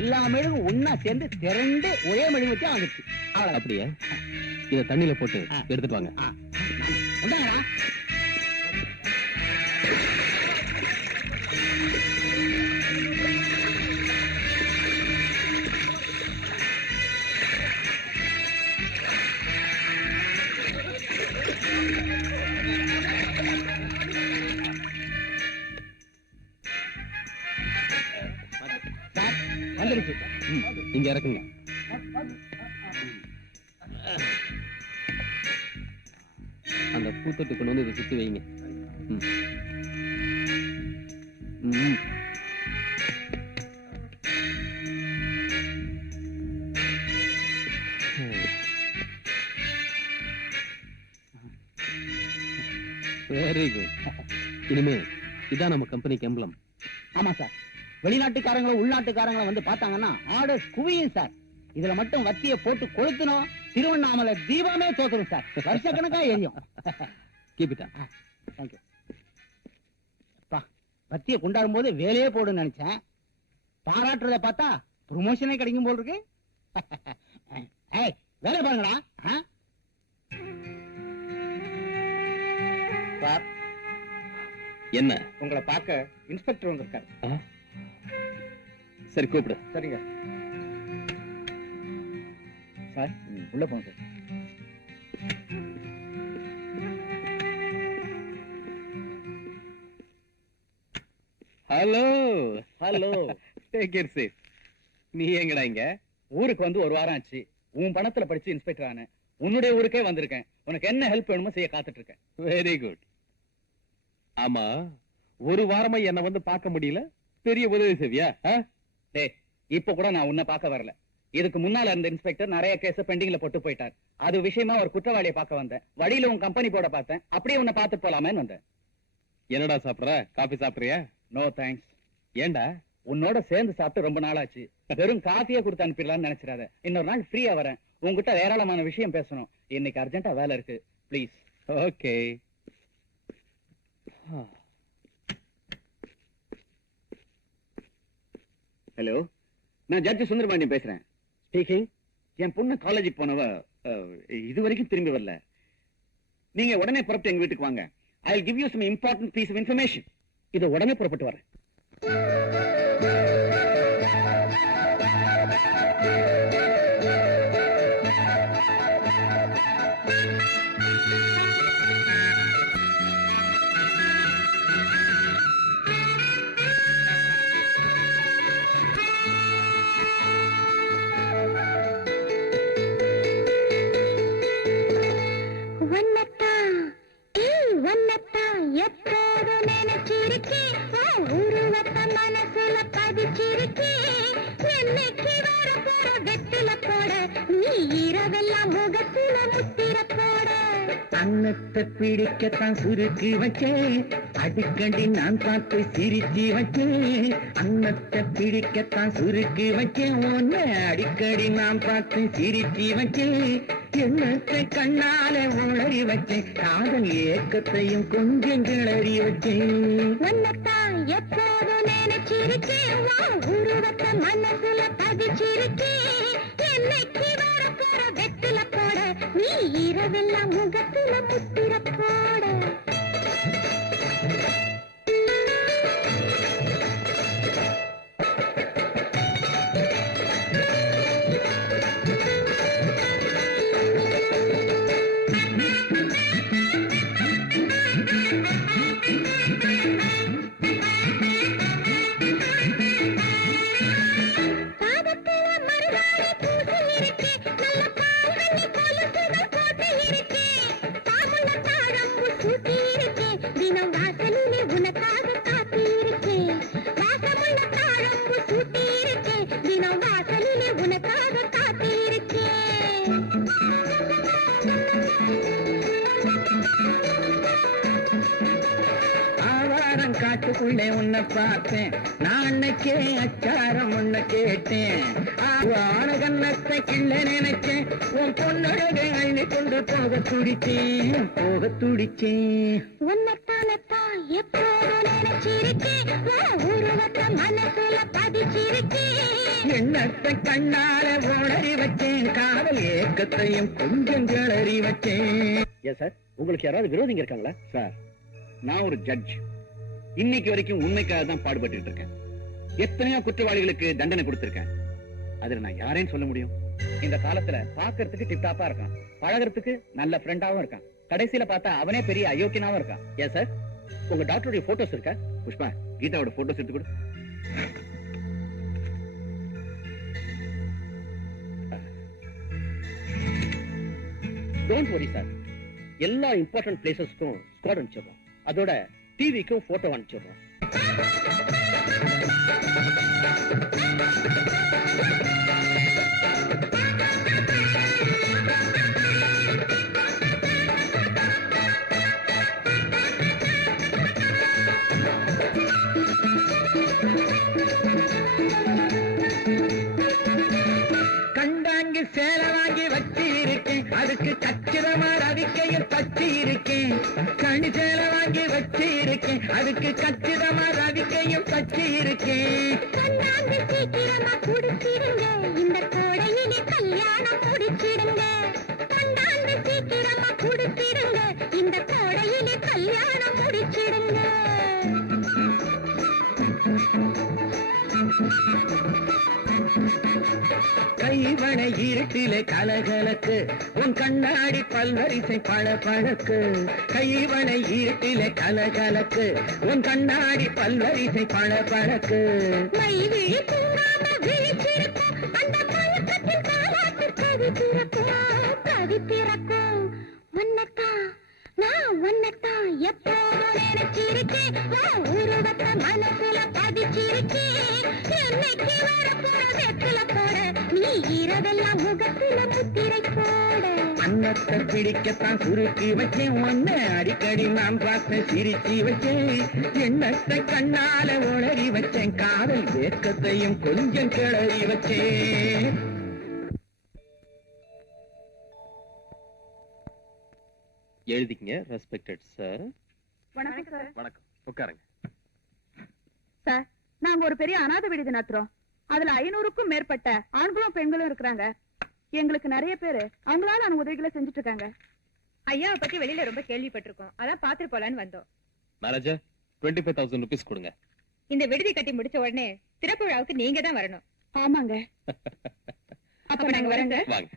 எல்லா மெழுகும் ஒன்னா சேர்ந்து திரண்டு ஒரே மெழுகு வச்சு வந்துச்சு. அப்படியா? இத தண்ணியில போட்டு எடுத்துட்டு வாங்க. உண்டாங்கடா. இங்க இறக்குங்க. அந்த பூத்தொட்டு கொண்டு வந்து இதை சுத்தி வைங்க. Very good. இனிமே இதான் நம்ம கம்பெனிக்கு எம்பளம். ஆமா சார், வெளிநாட்டுக்காரங்களும் உள்நாட்டுக்காரங்களும் வந்து பார்த்தாங்கன்னா ஆர்டர்ஸ் குவியும் சார். இதுல மட்டும் வத்திய போட்டு கொளுத்தணும், திருவண்ணாமலை தீபமே தோக்கணும் சார். வருஷக்கணக்கா எரியும். Keep it up. தேங்க்யூ. வத்திய கொண்டாடும் போது வேலையே போடுன்னு நினைச்சேன். பாராட்டுறத பார்த்தா ப்ரொமோஷனே கிடைக்கும் போல் இருக்கு. ஏய், வேலை பாருங்கடா. சார், என்ன? உங்களை பார்க்க இன்ஸ்பெக்டர் வந்திருக்காரு. சரி, கூப்பிடு. சரிங்க சார், உள்ள போங்க sir. Hello hello. Take it safe. நீ எங்கடா இங்க? ஊருக்கு வந்து ஒரு வாரம் ஆச்சு. உன் பணத்துல படிச்சு இன்ஸ்பெக்டர் ஆனேன். உன்னுடைய ஊருக்கே வந்திருக்கேன். உனக்கு என்ன ஹெல்ப் வேணுமோ செய்ய காத்துட்டு இருக்கேன். Very good. ஆமா, ஒரு வாரமா என்ன வந்து பார்க்க முடியல, பெரிய உதவி செய்வியா? டேய், இப்ப கூட நான் உன்னை பார்க்க வரல. இதுக்கு முன்னால இருந்த இன்ஸ்பெக்டர் நிறைய கேஸ் பெண்டிங்ல போட்டு போயிட்டார். அது விஷயமா ஒரு குற்றவாளியை பார்க்க வந்தேன். வழியில உன் கம்பெனி போட பார்த்தேன். அப்படியே உன்னை பார்த்துட்டு போலாமேன்னு வந்தேன். என்னடா சாப்பிடுற? காபி சாப்பிடுறியா? No thanks. ஏண்டா? உன்னோட சேர்ந்து சாப்பிட்டு ரொம்ப நாள் ஆச்சு. வெறும் காஃபியே கொடுத்து அனுப்பிடலாம்னு நினைச்சிடாத. இன்னொரு நாள் ஃப்ரீயா வரேன். உங்ககிட்ட ஏராளமான விஷயம் பேசணும். இன்னைக்கு அர்ஜென்ட்டா வேலை இருக்கு. ப்ளீஸ். ஓகே. ஹலோ, நான் ஜட்ஜ் சுந்தரபாண்டியன் பேசுறேன். ஸ்பீக்கிங். என் பொண்ணு காலேஜுக்கு போனவ இது வரைக்கும் திரும்பி வரல. நீங்க உடனே புறப்பட்டு எங்க வீட்டுக்கு வாங்க. I will give you some important piece of information. இது உடனே புறப்பட்டு வரேன். எப்போது நினைச்சிருக்கேன், உருவத்தை மனசுல பதிச்சிருக்கேன். என்னைக்கு வர போற வெட்டில போட, நீ இரவெல்லாம் முகத்துல முத்திர போட. அன்னத்தை பிடிக்கத்தான் சுருக்கி வச்சேன், அடிக்கடி நான் பார்த்து சிரிச்சு வச்சேன். அன்னத்தை பிடிக்கத்தான் சுருக்கி வச்சேன், ஒன்னு அடிக்கடி நான் பார்த்து சிரிச்சு வச்சேன். எண்ணத்தை கண்ணால உளறி வச்சேன், காதல் ஏக்கத்தையும் கொஞ்சம் கிளறி வச்சேன். உன்னத்தான் எப்போது நினைச்சிருக்கேன், உருவத்தை மனசுல பதிச்சிருக்கேன். என்னைக்கு வர போற வெட்டில போட, நீ இரவெல்லாம் முகத்துல முத்திர போட. காட்டுக்குள்ளே உன்னை பார்த்தேன், நான் அன்னைக்கே அச்சாரம் உன்னை கேட்டேன். ஆன கண்ணத்தை கிள்ள நினைச்சேன், உன் பொண்ணோட அள்ளி கொண்டு போக துடிச்சேன், போக துடிச்சேன். உன்னத்தானத்தான் எப்போது நினைச்சிருக்கேன், உருவத்தை மனசுல பதிச்சிருக்கேன். எண்ணத்தை கண்ணால உளறி வச்சேன், காதல் ஏக்கத்தையும் கொஞ்சம் கிளறி வச்சேன். ஏன் சார், உங்களுக்கு யாராவது விரோதிங்க இருக்காங்களா? சார், நான் ஒரு ஜட்ஜ். இன்னைக்கு வரைக்கும் உண்மைக்காக தான் பாடுபட்டு இருக்கேன். எத்தனையோ குற்றவாளிகளுக்கு தண்டனை கொடுத்திருக்கேன். அதுல நான் யாரையும் சொல்ல முடியும்? இந்த காலத்துல பாக்குறதுக்கு டிப்டாப்பா இருக்கான், பழகிறதுக்கு நல்ல ஃப்ரெண்டாவும் இருக்கான், கடைசியில பார்த்தா அவனே பெரிய அயோக்கியனாவும் இருக்கான். ஏன் சார், உங்க டாக்டருடைய போட்டோஸ் இருக்கா? புஷ்பா, கீதாவோட போட்டோஸ் எடுத்து கொடு. டோன்ட் வரி சார், எல்லா இம்பார்ட்டன்ட் பிளேசஸ்க்கும் ஸ்குவாட் அனுப்பிச்சிடுறோம். அதோட டிவிக்கும் போட்டோ அனுப்பிச்சிடுறோம். கண்டாங்கி சேலை வாங்கி வச்சு இருக்கேன், அதுக்கு கச்சிதமா ரவிக்கையும் தச்சு இருக்கேன். கணி சேலை வாங்கி வச்சு இருக்கேன், அதுக்கு கச்சிதமா ரவிக்கையும் தச்சு இருக்கேன். கண்ணாந்து சீக்கிரமா குடிச்சிடுங்க, இந்த கோடையிலே கல்யாணம் முடிச்சிடுங்க. கண்ணாந்து சீக்கிரமா குடிச்சிடுங்க, இந்த கோடையிலே கல்யாணம் முடிச்சிடுங்க. கைவனை இருட்டிலே கலகலக்கு, உன் கண்ணாடி பல்வரிசை பளபளக்கு. கைவனை இருட்டிலே கலகலக்கு, உன் கண்ணாடி பல்வரிசை பளபளக்கு. மை விழி தூங்காம விழிச்சிருக்கும், அந்த பழக்கத்தின் காலாட்டு கவி திறக்கும், கவி திறக்கும். உன்னத்தான் நான் உன்னத்தான் எப்போதும் நினைச்சிருக்கேன், உருவத்தை மனசுல பதிச்சிருக்கேன். என்னைக்கு வரப்போற வெற்றில போட, நீ இரவெல்லாம் முகத்துல முத்திரை போட. அன்னத்தை பிடிக்கத்தான் சுருக்கி வச்சேன், ஒன்ன அடிக்கடி நான் பார்த்து சிரிச்சு வச்சேன். எண்ணத்தை கண்ணால உளறி வச்சேன், காதல் வேக்கத்தையும் கொஞ்சம் கிளறி வச்சேன். எழுதிக்கங்க. Respected sir. வணக்கம் சார். வணக்கம், உட்காருங்க. சார், நாங்க ஒரு பெரிய அநாத விடுதி நடத்துறோம். அதுல 500க்கும் மேற்பட்ட ஆண்களும் பெண்களும் இருக்கிறாங்க. எங்களுக்கு நிறைய பேரு அவங்களால உதவிகளை செஞ்சுட்டு இருக்காங்க. ஐயாவை பத்தி வெளியில ரொம்ப கேள்விப்பட்டிருக்கோம், அதான் பாத்துட்டு போலான்னு வந்தோம். மேனேஜர் 25,000 rupees கொடுங்க. இந்த விடுதி கட்டி முடிச்ச உடனே திறப்பு விழாவுக்கு நீங்க தான் வரணும். ஆமாங்க. அப்ப நாங்க வரங்க. வாங்க.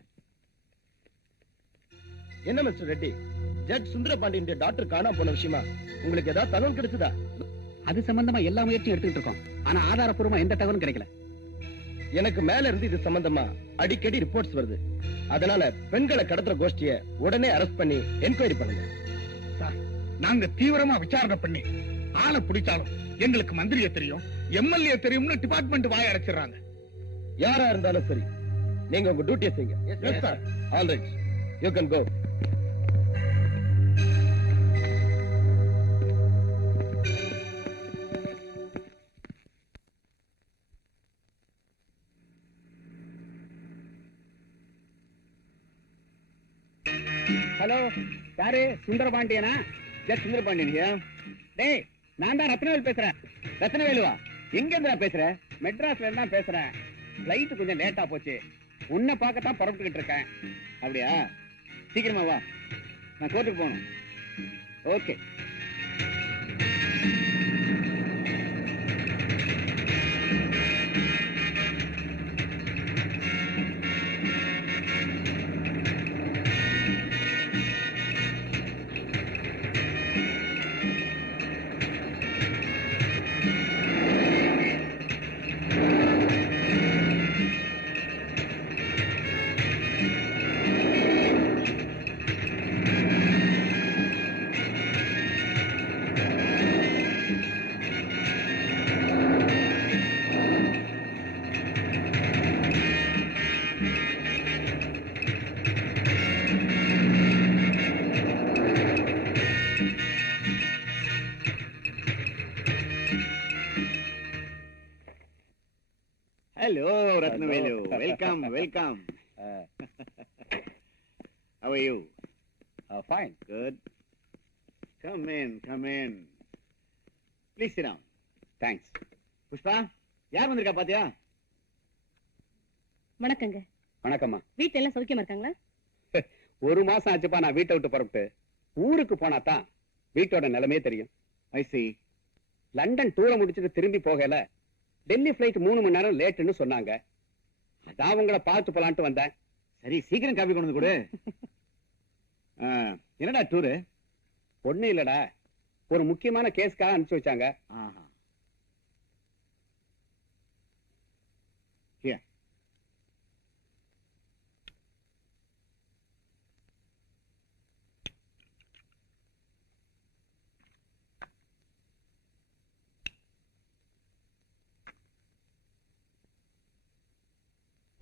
என்ன mister Reddy, judge Sundarapandian doctor காணாம போன விஷயமா உங்களுக்கு ஏதாவது தகவல் கிடைச்சதா? அது சம்பந்தமா எல்லா முயற்சியும் எடுத்துக்கிட்டு இருக்கோம். ஆனா ஆதாரப்பூர்வமா எந்த தகவலும் கிடைக்கல. எனக்கு மேல இருந்து இது சம்பந்தமா அடிக்கடி ரிப்போர்ட்ஸ் வருது. அதனால பெண்களை கடத்துற கோஷ்டிய உடனே அரெஸ்ட் பண்ணி என்கொயரி பண்ணுங்க. நாங்க தீவிரமா விசாரணை பண்ணி ஆளை பிடிச்சாலும் எங்களுக்கு மந்திரிய தெரியும், எம்எல்ஏ தெரியும்னு டிபார்ட்மெண்ட் வாய அடைச்சிடறாங்க. யாரா இருந்தாலும் சரி, நீங்க உங்க டியூட்டியை செய்யுங்க. All right, you can go. Hello, யாரு? சுந்தரபாண்டியனா? ஜட் சுந்தரபாண்டியன். டேய், நான் தான் ரத்னவேல் பேசுறேன். ரத்னவேலுவா? எங்க இருந்தா பேசுற? மெட்ராஸ்ல தான் பேசுறேன். ஃபிளைட் கொஞ்சம் லேட்டா போச்சு. உன்னை பார்க்கத்தான் புறப்பட்டுக்கிட்டு இருக்கேன். அப்படியா? சீக்கிரமா வா, நான் கோர்ட்டுக்கு போகணும். Okay. Hello, Ratnavelu. Welcome, welcome. How are you? Fine. Good. Come in, come in. Please sit down. Thanks. Pushpa, யார் வந்திருக்கா பாத்தியா? வணக்கங்க. வணக்கம்மா. வீட்டுல எல்லாம் சௌக்கியமா இருக்காங்களா? ஒரு மாசம் ஆச்சுப்பா நான் வீட்டை விட்டு புறப்பட்டு. ஊருக்கு போனா தான் வீட்டோட நிலைமையே தெரியும். I see. லண்டன் டூரை முடிச்சுட்டு திரும்பி போகல. டெல்லி பிளைட் 3 மணி நேரம் லேட்டுன்னு சொன்னாங்க. அதான் உங்களை பார்த்து போலான்ட்டு வந்தேன். சரி, சீக்கிரம் காபி கொண்டு வந்து கொடு. என்னடா டூரு? ஒண்ணும் இல்லடா, ஒரு முக்கியமான கேஸ்க்காக அனுப்பிச்சு வச்சாங்க. ஆஹா. Here.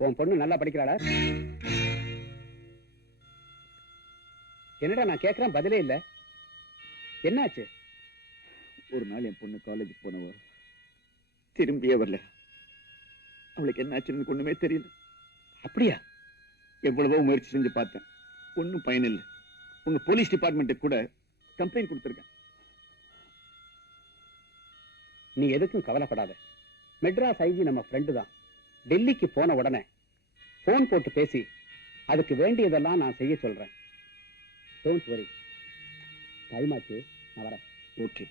உன் பொண்ணு நல்லா படிக்கிறாளா? என்னடா நான் கேட்கிறேன் பதிலே இல்ல, என்னாச்சு? ஒரு நாள் என் பொண்ணு காலேஜுக்கு போனவோ திரும்பியே வரல. அவளுக்கு என்னாச்சுன்னு ஒண்ணுமே தெரியல. அப்படியா? எவ்வளவோ முயற்சி செஞ்சு பார்த்தேன், ஒன்னும் பயன் இல்லை. உங்க போலீஸ் டிபார்ட்மெண்ட்டுக்கு கூட கம்ப்ளைண்ட் கொடுத்திருக்கேன். நீ எதுக்கும் கவலைப்படாத. மெட்ராஸ் ஐஜி நம்ம ஃப்ரெண்டு தான். டெல்லிக்கு போன உடனே போன் போட்டு பேசி அதுக்கு வேண்டியதெல்லாம் நான் செய்ய சொல்றேன். Don't worry. டைம் ஆச்சு, நான் வரேன். ஓகே,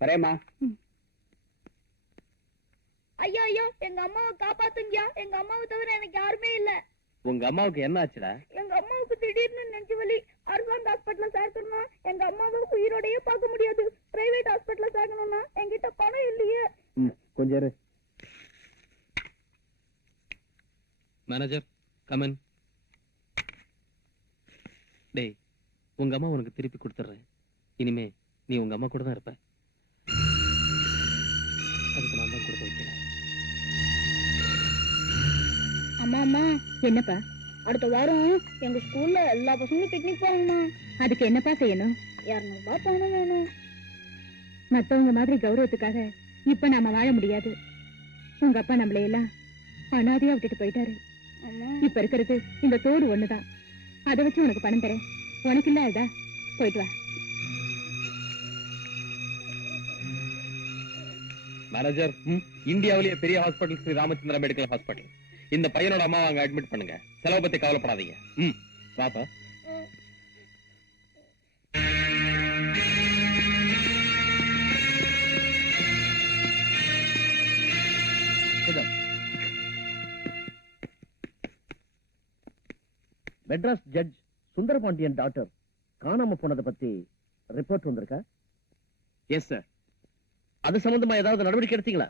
வரேம்மா. ஐயோ ஐயோ, எங்க அம்மாவை காப்பாத்துங்கயா. எங்க அம்மாவை தவிர எனக்கு யாருமே இல்ல. உங்க அம்மாவுக்கு என்ன ஆச்சுடா? எங்க அம்மாவுக்கு திடீர்னு நெஞ்சு வலி. அரசாங்க ஹாஸ்பிட்டல்ல சேர்க்கணும்னா எங்க அம்மாவை உயிரோடயே பார்க்க முடியாது. பிரைவேட் ஹாஸ்பிட்டல்ல சேர்க்கணும்னா என்கிட்ட பணம் இல்லையே. கொஞ்சம் இரு. Manager come on. டேய், உங்க அம்மா உனக்கு திருப்பி கொடுத்துட்றேன். இனிமே நீ உங்க அம்மா கூட தான் இருப்ப. அதுக்கு நான் தான் கொடுத்து வைக்கிறேன். அம்மா அம்மா, என்னப்பா? அடுத்த வாரம் எங்க ஸ்கூல்ல எல்லா பசங்களும் பிக்னிக் போறாங்கம்மா. அதுக்கு என்னப்பா செய்யணும்? 200 ரூபாய் பணம் வேணும். மத்தவங்க மாதிரி கௌரவத்துக்காக இப்ப நாம வாழ முடியாது. உங்க அப்பா நம்மளை எல்லாம் அனாதையா விட்டுட்டு போயிட்டாரு. இப்ப இருக்கிறது இந்த தோடு ஒண்ணுதான். அதை வச்சு உனக்கு பணம் தரேன். உனக்கு இல்ல அதா, போயிட்டு வா. மேனேஜர், இந்தியாவிலேயே பெரிய hospital Sri Ramachandra medical hospital. இந்த பையனோட அம்மா அங்க அட்மிட் பண்ணுங்க. செலவு பத்தி கவலைப்படாதீங்க. வாப்பா. மெட்ராஸ் ஜட்ஜ் சுந்தரபாண்டியன் டாக்டர் காணாம போனதை பத்தி ரிப்போர்ட் வந்திருக்கா? Yes sir. அது சம்பந்தமா ஏதாவது நடவடிக்கை எடுத்தீங்களா?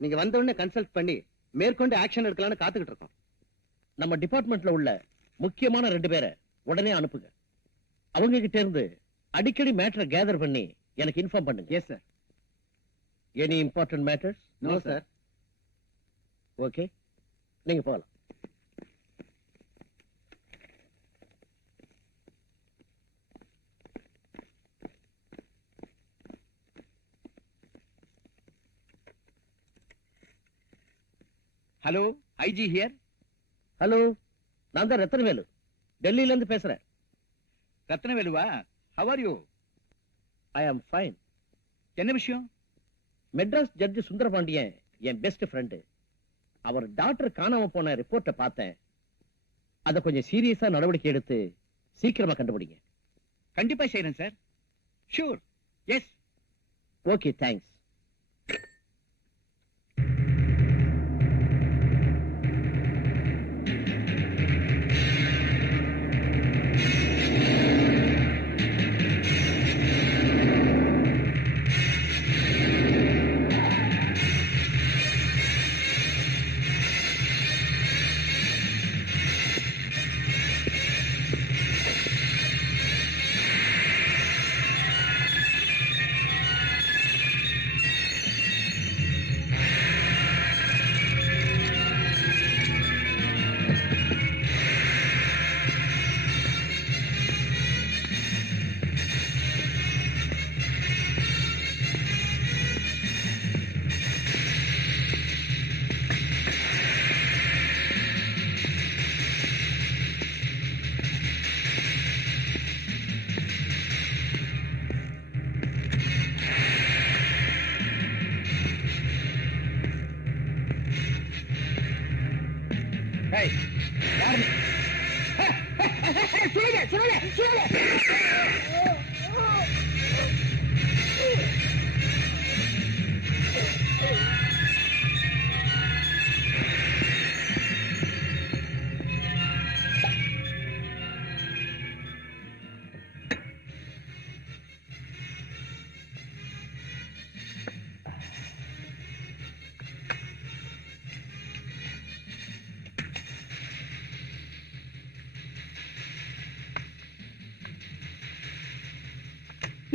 நீங்க வந்த உடனே கன்சல்ட் பண்ணி மேற்கொண்டு ஆக்ஷன் எடுக்கலாம்னு காத்துக்கிட்டு இருக்கோம். நம்ம டிபார்ட்மெண்ட்ல உள்ள முக்கியமான 2 பேரை உடனே அனுப்புங்க. அவங்க கிட்ட இருந்து அடிக்கடி மேட்டரை கேதர் பண்ணி எனக்கு இன்ஃபார்ம் பண்ணுங்க. Yes sir. Any important matters? No sir. Okay, நீங்க போகலாம். Hello, IG here. ஹலோ, நான் தான் ரத்னவேலு, டெல்லியில இருந்து பேசுறேன். ரத்னவேலுவா? How are you? I am fine. என்ன விஷயம்? மெட்ராஸ் ஜட்ஜ் சுந்தரபாண்டியன் என் பெஸ்ட் ஃப்ரெண்டு. அவர் டாக்டர் காணாம போன ரிப்போர்ட்டை பார்த்தேன். அதை கொஞ்சம் சீரியஸா நடவடிக்கை எடுத்து சீக்கிரமா கண்டுபிடிங்க. கண்டிப்பா செய்யறேன் sir. Sure. Yes. Okay, thanks.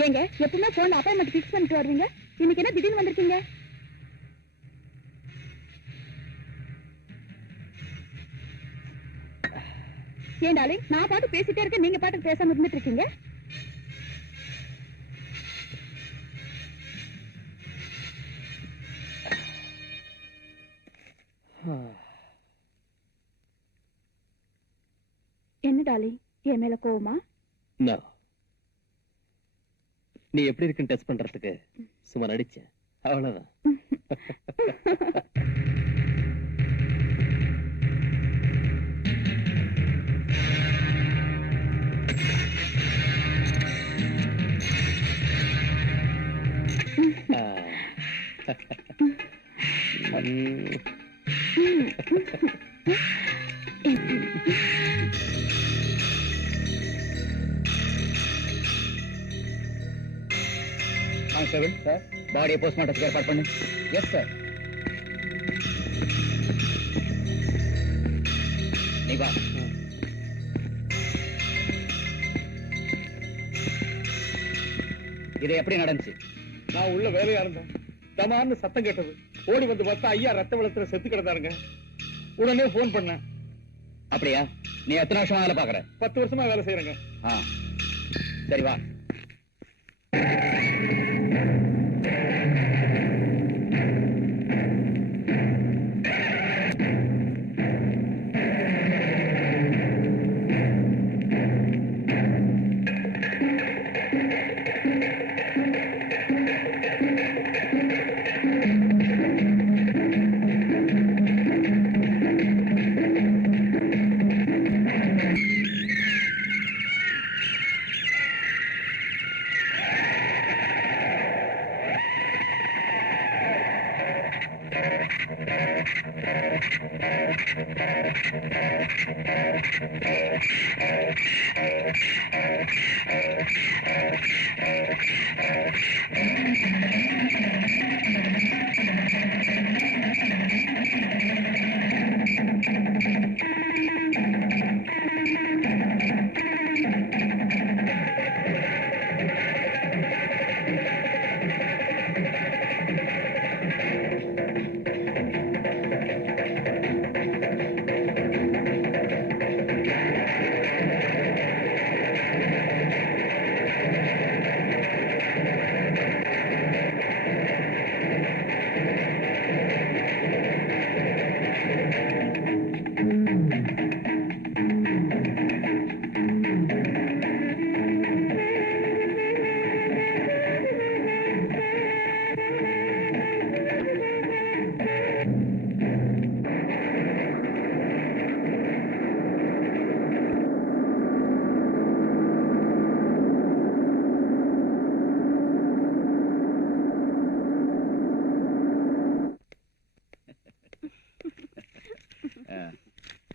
ஏங்க, எப்பவுமே போன்ல அப்பாயின்மெண்ட் ஃபிக்ஸ் பண்ணிட்டு வருவீங்க, இன்னைக்கு என்ன திடீர்னு வந்திருக்கீங்க? ஏன் டார்லிங், நான் பாட்டு பேசிட்டே இருக்கேன், நீங்க பாட்டுக்கு பேசாம இருந்துட்டு இருக்கீங்க. என்ன டார்லிங், என் மேல கோவமா? நீ எப்படி இருக்குன்னு டெஸ்ட் பண்றதுக்கு சும்மா நடிச்சேன், அவ்வளவுதான். சார், பாடியை போஸ்ட்மார்ட்டத்துக்கு ஏற்பாடு பண்ணு. Yes sir. நீ வா. இது எப்படி நடந்துச்சு? நான் உள்ள வேலையா இருந்தேன். தமான்னு சத்தம் கேட்டது. ஓடி வந்து பார்த்தா ஐயா ரத்த வெள்ளத்துல செத்து கிடந்தாருங்க. உடனே போன் பண்ணேன். அப்படியா? நீ எத்தனை வருஷமா வேலை பாக்குற? 10 வருஷமா வேலை செய்யறேங்க. சரி வா.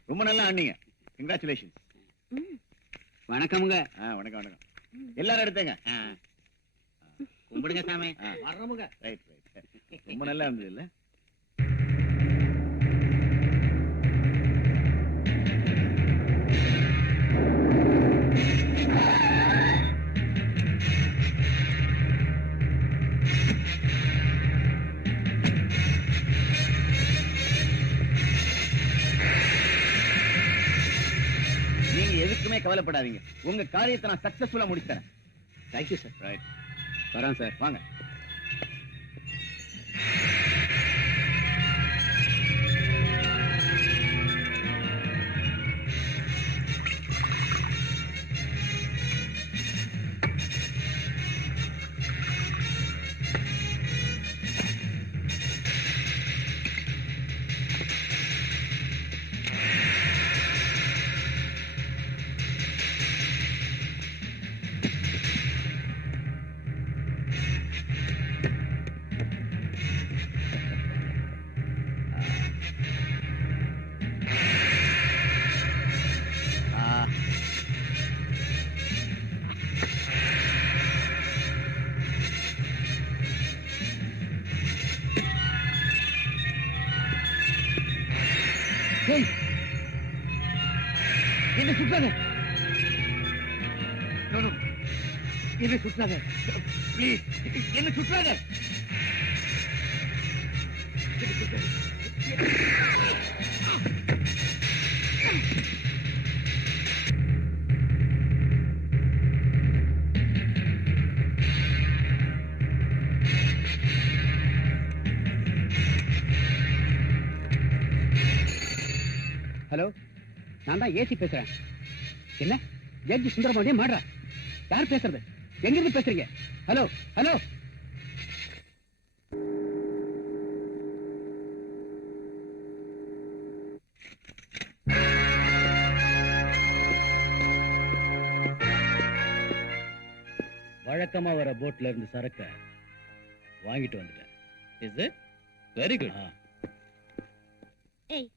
ரொம்ப நல்லா ஆனீங்க. கங்க்ராச்சுலேஷன். வணக்கமுங்க. வணக்கம் வணக்கம். எல்லாரும் எடுத்தேங்க. கும்பிடுங்க சாமி. வர்றமுங்க. Right right. ரொம்ப நல்லா இருந்தது இல்ல? எதுக்குமே கவலைப்படாதீங்க. உங்க காரியத்தை நான் சக்சஸ்ஃபுல்லா முடித்தேன். Thank you sir. ரைட். வரேன் சார். வாங்க. என்ன சுற்றாங்க? என்ன சுற்றாங்க? ப்ளீஸ் என்ன சுற்றாங்க? ஹலோ, நான் தான் ஏசி பேசுறேன். என்ன ஜட்ஜி சுந்தரபாண்டிய மாடுறா? யார் பேசுறது? எங்க இருந்து பேசுறீங்க? Hello hello. வழக்கமா வர போட்ல இருந்து சரக்க வாங்கிட்டு வந்துட்டேன். Is it very good. ஏய்,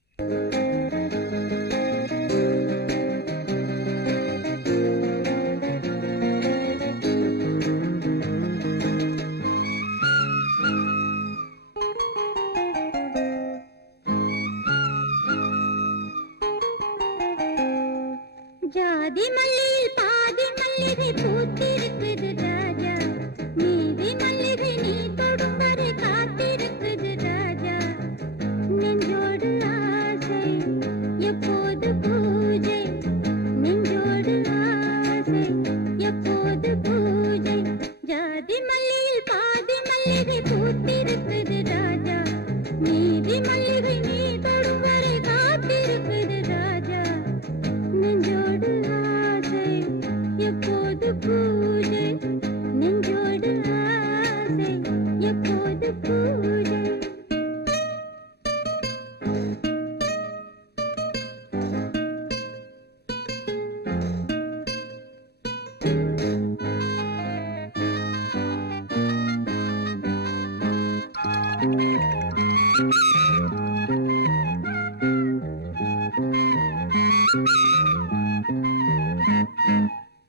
ஜாதி மல்லியில் பாதி மல்லிகை பூத்திருக்குது ராஜா, நீதி மல்லிகை நீ தொடும் வரை காத்திருக்குது ராஜா, நெஞ்சோடு ஆசை எப்போது பூஜை, நெஞ்சோடு ஆசை எப்போது பூஜை, ஜாதி மல்லியில் பாதி மல்லிகை பூத்திருக்குது ராஜா, நீதி மல்லிகை நீ தொடும் வரை காத்திருக்குது ராஜா, நெஞ்சோடு ஆசை எப்போது பூஜை, நெஞ்சோடு ஆசை எப்போது பூஜை.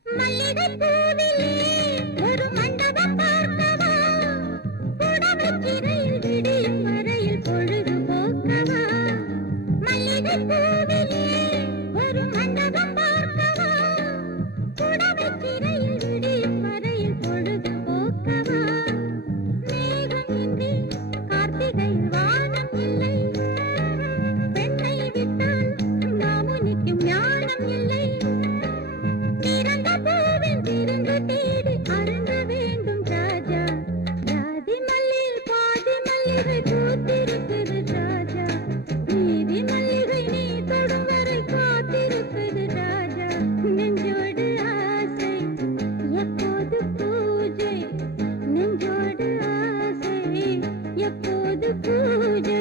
மல்லிகை பூவிலே ஒரு மண்டபம் பார்க்கவா, புடவைச்சிறையில் விடியும் வரையில் பொழுது போக்கவா, மல்லிகை பூவிலே ஒரு மண்டபம் பார்க்கவா, புடவைச்சிறையில் விடியும் வரையில் பொழுது போக்கவா, மேகமின்றி கார்த்திகையில் வானம் இல்லை, பெண்ணை விட்டால் மாமுனிக்கும் ஞானம் இல்லை, திறந்த பூவில் திருந்து தேடி அருந்த வேண்டும் ராஜா, ஜாதி மல்லியில் பாதி மல்லிகை பூத்திருக்குது ராஜா, நீதி மல்லிகை நீ தொடும் வரை காத்திருக்குது ராஜா, நெஞ்சோடு ஆசை எப்போது பூஜை, நெஞ்சோடு ஆசை எப்போது பூஜை.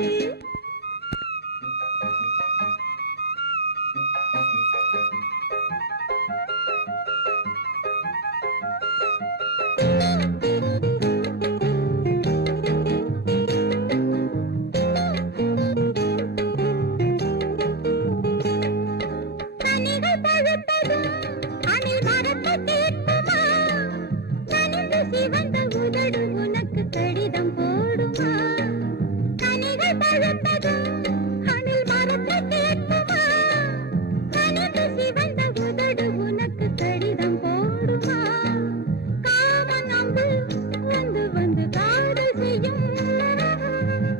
கனிகள் பழுத்ததும் அணில் மரத்தை கேட்குமா, நனிந்து சிவந்த உதடு உனக்கு கடிதம் போடுமா, கனிகள் பழுத்ததும் அணில் மரத்தை கேட்குமா, நனிந்து சிவந்த உதடு உனக்கு கடிதம் போடுமா, காமன் அம்பு வந்து வந்து காதல் செய்யும்,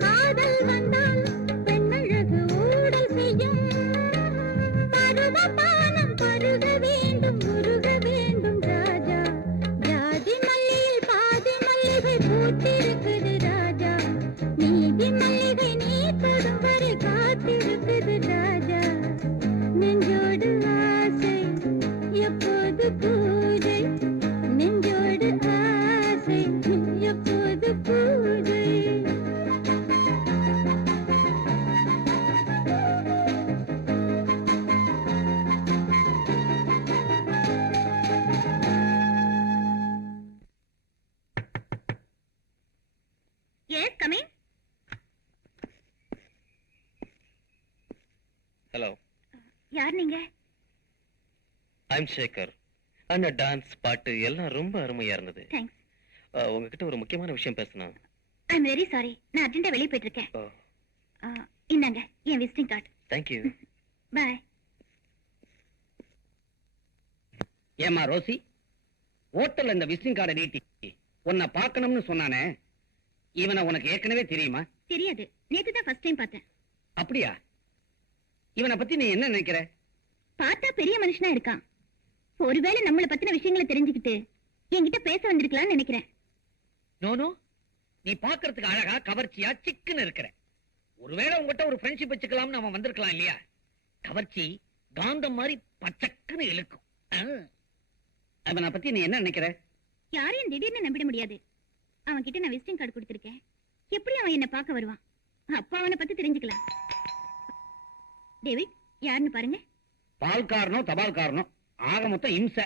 காதல் வந்தால் பெண்ணழகு ஊடல் செய்யும், பருவபானம் பருக வேண்டும் உருக வேண்டும் ராஜா, ஜாதி மல்லியில் பாதி மல்லிகை பூத்திருக்குது ராஜா, நீதி மல்லிகை நீ தொடும் வரை காத்திருக்குது ராஜா, நெஞ்சோடு ஆசை எப்போது பூஜை, நெஞ்சோடு ஆசை எப்போது பூஜை. Yes, come in. ஹலோ, யார் நீங்க? ஐம் சேகர். அந்த டான்ஸ் பாட்டு எல்லாம் ரொம்ப அருமையா இருந்தது. தேங்க்ஸ். உங்ககிட்ட ஒரு முக்கியமான விஷயம் பேசணும். ஐ எம் வெரி சாரி, நான் அர்ஜென்ட்டா வெளியே போயிட்டு இருக்கேன். இந்தாங்க என் விசிட்டிங் கார்டு. தேங்க்யூ. பாய். ஏமா ரோசி, ஹோட்டல்ல இந்த விசிட்டிங் கார்டை நீட்டி உன்னை பார்க்கணும்னு சொன்னானே, இவனை உனக்கு ஏற்கனவே தெரியுமா? தெரியாது, நேத்து தான் ஃபர்ஸ்ட் டைம் பார்த்தேன். அப்படியா? இவனை பத்தி நீ என்ன நினைக்கிற? பார்த்தா பெரிய மனுஷனா இருக்கான். ஒருவேளை நம்மளை பத்தின விஷயங்களை தெரிஞ்சுக்கிட்டு என்கிட்ட பேச வந்திருக்கலாம்னு நினைக்கிறேன். நோ, நீ பாக்குறதுக்கு அழகா கவர்ச்சியா சிக்குன்னு இருக்கிற. ஒருவேளை உங்ககிட்ட ஒரு ஃப்ரெண்ட்ஷிப் வச்சுக்கலாம்னு அவன் வந்திருக்கலாம் இல்லையா? கவர்ச்சி காந்தம் மாதிரி பச்சக்குன்னு இழுக்கும். அவனை பத்தி நீ என்ன நினைக்கிற? யாரையும் திடீர்னு நம்பிட முடியாது. அவன் கிட்ட நான் விசிட்டிங் கார்டு கொடுத்திருக்கேன். எப்படி அவன் என்ன பார்க்க வருவான்? அப்பா அவனை பத்தி தெரிஞ்சுக்கலாம். டேவிட் யாருன்னு பாருங்க. பால்காரனோ தபால்காரனோ ஆக மொத்தம் இம்சை.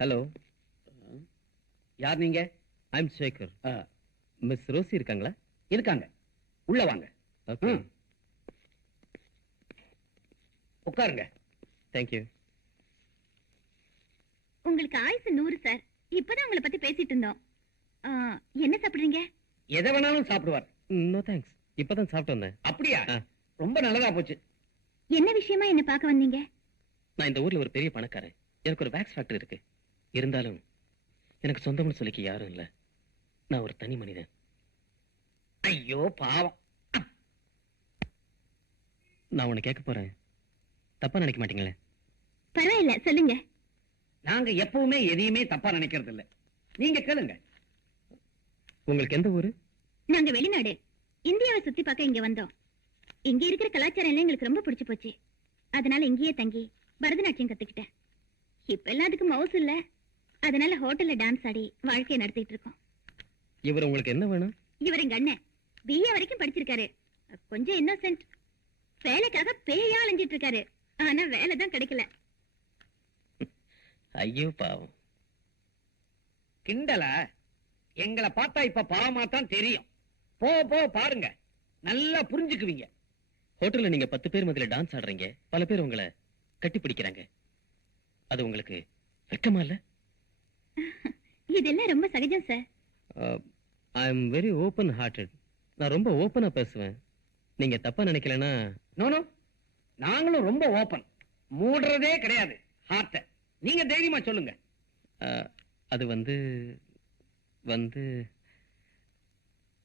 ஹலோ, யார் நீங்க? ஐம் சேகர். மிஸ் ரோசி இருக்காங்களா? இருக்காங்க, உள்ள வாங்க. ஓகே, உட்காருங்க. தேங்க்யூ. உங்களுக்கு ஆயுசு 100 சார். இப்பதான் உங்களை பத்தி பேசிட்டு இருந்தோம். என்ன சாப்பிடுறீங்க? எதை வேணாலும் சாப்பிடுவார். நோ தேங்க்ஸ், இப்பதான் சாப்பிட்டு வந்தேன். அப்படியா? ரொம்ப நல்லதா போச்சு. என்ன விஷயமா என்ன பார்க்க வந்தீங்க? நான் இந்த ஊர்ல ஒரு பெரிய பணக்காரன். எனக்கு ஒரு வேக்ஸ் ஃபேக்டரி இருக்கு. இருந்தாலும் எனக்கு சொந்தம்னு சொல்லிக்க யாரும் இல்ல. நான் ஒரு தனி மனிதன். ஐயோ பாவம். நான் உன்னை கேட்க போறேன், தப்பா நினைக்க மாட்டீங்களே? பரவாயில்ல, சொல்லுங்க. நாங்க எப்பவுமே எதையுமே தப்பா நினைக்கிறது இல்ல. நீங்க கேளுங்க. உங்களுக்கு எந்த ஊரு? நாங்க வெளிநாடு. இந்தியாவை சுத்தி பார்க்க இங்க வந்தோம். இங்க இருக்கிற கலாச்சாரம் எல்லாம் எங்களுக்கு ரொம்ப பிடிச்சு போச்சு. அதனால இங்கேயே தங்கி பரதநாட்டியம் கத்துக்கிட்டேன். இப்ப எல்லாத்துக்கும் மவுஸ் இல்ல, அதனால ஹோட்டல்ல டான்ஸ் ஆடி வாழ்க்கையை நடத்திட்டு இருக்கோம். இவர் உங்களுக்கு என்ன வேணும்? இவர் எங்க அண்ணன். BA வரைக்கும் படிச்சிருக்காரு. கொஞ்சம் இன்னோசென்ட். வேலைக்காக பேயா அலைஞ்சிட்டு இருக்காரு. ஆனா வேலை தான் கிடைக்கல. ஐயோ பாவம். கிண்டலா? எங்களை பார்த்தா இப்ப பாவமா தான் தெரியும். போ போ பாருங்க, நல்லா புரிஞ்சுக்குவீங்க. ஹோட்டல்ல நீங்க 10 பேர் மத்தியில டான்ஸ் ஆடுறீங்க. பல பேர் உங்களை கட்டி பிடிக்கிறாங்க. அது உங்களுக்கு வெட்கமா இல்ல? இதெல்லாம் ரொம்ப சகஜம் sir. I am very open hearted. நான் ரொம்ப ஓபனா பேசுவேன். நீங்க தப்பா நினைக்கலன்னா. நோ, நாங்களும் ரொம்ப ஓபன், மூடுறதே கிடையாது ஹார்ட்ட. நீங்க தைரியமா சொல்லுங்க. அது வந்து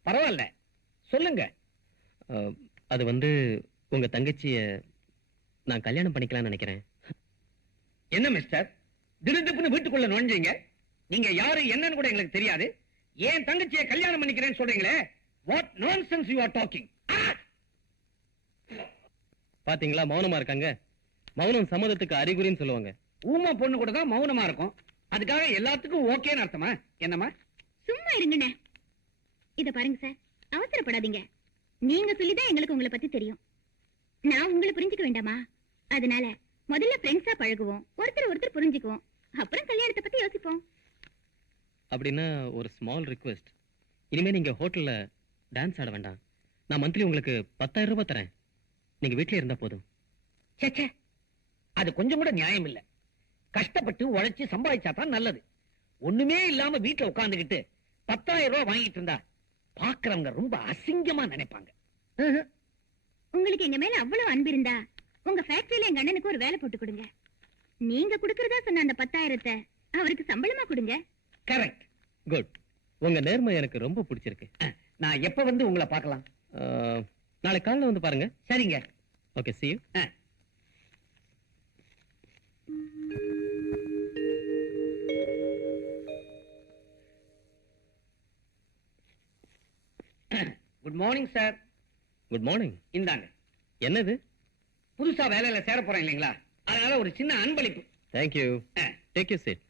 பரவாயில்ல, சொல்லுங்க. அது வந்து உங்க தங்கச்சிய நான் கல்யாணம் பண்ணிக்கலாம்னு நினைக்கிறேன். என்ன மிஸ்டர், திடுதிப்புன்னு வீட்டுக்குள்ள நுழைஞ்சீங்க? நீங்க யாரு என்னன்னு கூட எங்களுக்கு தெரியாது. ஏன் தங்கச்சியை கல்யாணம் பண்ணிக்கிறேன்னு சொல்றீங்களே? What nonsense you are talking. பாத்தீங்களா, மௌனமா இருக்காங்க. மௌனம் சம்மதத்துக்கு அறிகுறின்னு சொல்லுவாங்க. ஊமா பொண்ணு கூட தான் மௌனமா இருக்கும். அதுக்காக எல்லாத்துக்கும் ஓகேன்னு அர்த்தமா? என்னமா? சும்மா இருங்கண்ணே. இத பாருங்க சார், அவசரப்படாதீங்க. நீங்க சொல்லிதான் எங்களுக்கு உங்களை பத்தி தெரியும். நான் உங்களை புரிஞ்சுக்க வேண்டாமா? அதனால முதல்ல ஃப்ரெண்ட்ஸா பழகுவோம், ஒருத்தர் புரிஞ்சுக்குவோம், அப்புறம் கல்யாணத்தை பத்தி யோசிப்போம். அப்படின்னா ஒரு ஸ்மால் ரிக்வெஸ்ட். இனிமே நீங்க ஹோட்டல்ல டான்ஸ் ஆட வேண்டாம். நான் மந்த்லி உங்களுக்கு 10,000 ரூபாய் தரேன். நீங்க வீட்லயே இருந்தா போதும். சே, அது கொஞ்சம் கூட நியாயம் இல்ல. கஷ்டப்பட்டு உழைச்சு சம்பாதிச்சா தான் நல்லது. ஒண்ணுமே இல்லாம வீட்டுல உட்கார்ந்துகிட்டு 10,000 ரூபாய் வாங்கிட்டு இருந்தா பாக்குறவங்க ரொம்ப அசிங்கமா நினைப்பாங்க. உங்களுக்கு எங்க மேல அவ்வளவு அன்பு இருந்தா உங்க ஃபேக்டரியில எங்க அண்ணனுக்கு ஒரு வேலை போட்டு கொடுங்க. நீங்க கொடுக்கறதா சொன்ன அந்த 10,000 அவருக்கு சம்பளமா கொடுங்க. கரெக்ட். குட். உங்க நேர்மை எனக்கு ரொம்ப பிடிச்சிருக்கு. நான் எப்ப வந்து உங்களை பார்க்கலாம்? நாளை காலைல வந்து பாருங்க. சரிங்க. Okay, see you. Good morning sir. Good morning. இந்தாங்க. என்னது? புதுசா வேலையில சேர போறேன் இல்லைங்களா, அதனால ஒரு சின்ன அன்பளிப்பு. Thank you. Take you seat.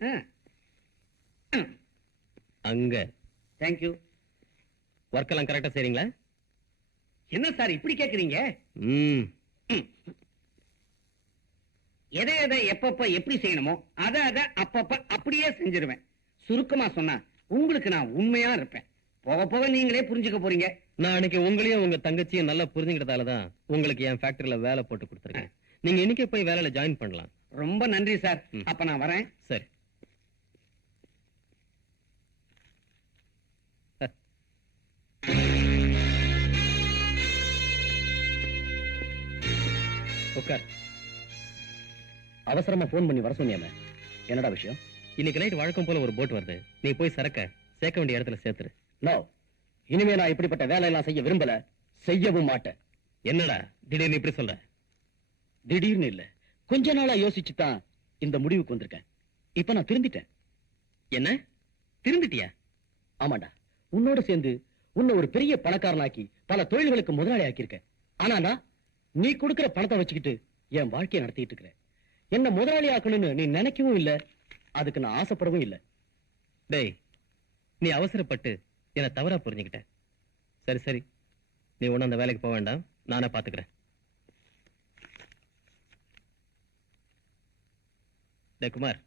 அங்க. Thank you. ஒர்க் எல்லாம் கரெக்டா செய்றீங்களா? என்ன சார் இப்படி கேக்குறீங்க? எதை எப்பப்ப எப்படி செய்யணுமோ அதை அப்பப்ப அப்படியே செஞ்சிருவேன். சுருக்கமா சொன்னா உங்களுக்கு நான் உண்மையா இருப்பேன். போக போக நீங்களே புரிஞ்சுக்க போறீங்க. நான் அன்னைக்கு உங்களையும் உங்க தங்கச்சியும் நல்லா புரிஞ்சுக்கிட்டதாலதான் உங்களுக்கு என் ஃபேக்டரியில வேலை போட்டு கொடுத்துருக்கேன். நீங்க இன்னைக்கே போய் வேலையில ஜாயின் பண்ணலாம். ரொம்ப நன்றி சார். அப்ப நான் வரேன். சரி. உட்கார். அவசரமா போன் பண்ணி வர சொன்னியல, என்னடா விஷயம்? இன்னைக்கு நைட் வழக்கம் போல ஒரு போட் வருது. நீ போய் சரக்க சேர்க்க வேண்டிய இடத்துல சேர்த்துரு. நோ, இனிமே நான் இப்படிப்பட்ட வேலையெல்லாம் செய்ய விரும்பல, செய்யவும் மாட்டேன். என்னடா திடீர்னு இப்படி சொல்ற? திடீர்னு இல்ல, கொஞ்ச நாளா யோசிச்சுதான் இந்த முடிவுக்கு வந்திருக்கேன். இப்ப நான் திருந்திட்டேன். என்ன திருந்திட்டியா? ஆமாண்டா, உன்னோட சேர்ந்து உன்னை ஒரு பெரிய பணக்காரனாக்கி பல தொழில்களுக்கு முதலாளி ஆக்கியிருக்க. ஆனா நான் நீ கொடுக்கிற பணத்தை வச்சுக்கிட்டு என் வாழ்க்கையை நடத்திட்டு இருக்கிறேன். என்ன முதலாளி ஆக்கணும்னு நீ நினைக்கவும் இல்ல, அதுக்கு நான் ஆசைப்படவும் இல்ல. டேய், நீ அவசரப்பட்டு என்ன தவறா புரிஞ்சுக்கிட்ட. சரி சரி, நீ ஒண்ணு அந்த வேலைக்கு போக வேண்டாம், நானே பாத்துக்கிறேன். டேய் குமார்,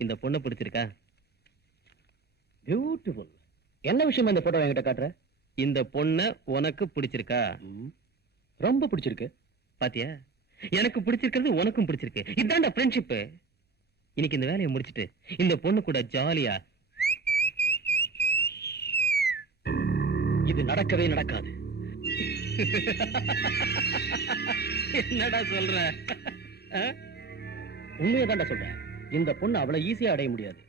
இந்த பொண்ணு பிடிச்சிருக்கா? பியூட்டிஃபுல். என்ன விஷயமா இந்த போட்டோ என்கிட்ட காட்டுற? இந்த பொண்ணு உனக்கு பிடிச்சிருக்கா? ரொம்ப பிடிச்சிருக்கு. பாத்தியா, எனக்கு பிடிச்சிருக்கிறது உனக்கும் பிடிச்சிருக்கு. இதான்டா ஃப்ரெண்ட்ஷிப். இன்னைக்கு இந்த வேலையை முடிச்சிட்டு இந்த பொண்ணு கூட ஜாலியா. இது நடக்கவே நடக்காது. என்னடா சொல்ற? உண்மையதான்டா சொல்றேன். இந்த பொண்ணு அவ்வளவு ஈஸியா அடைய முடியாது.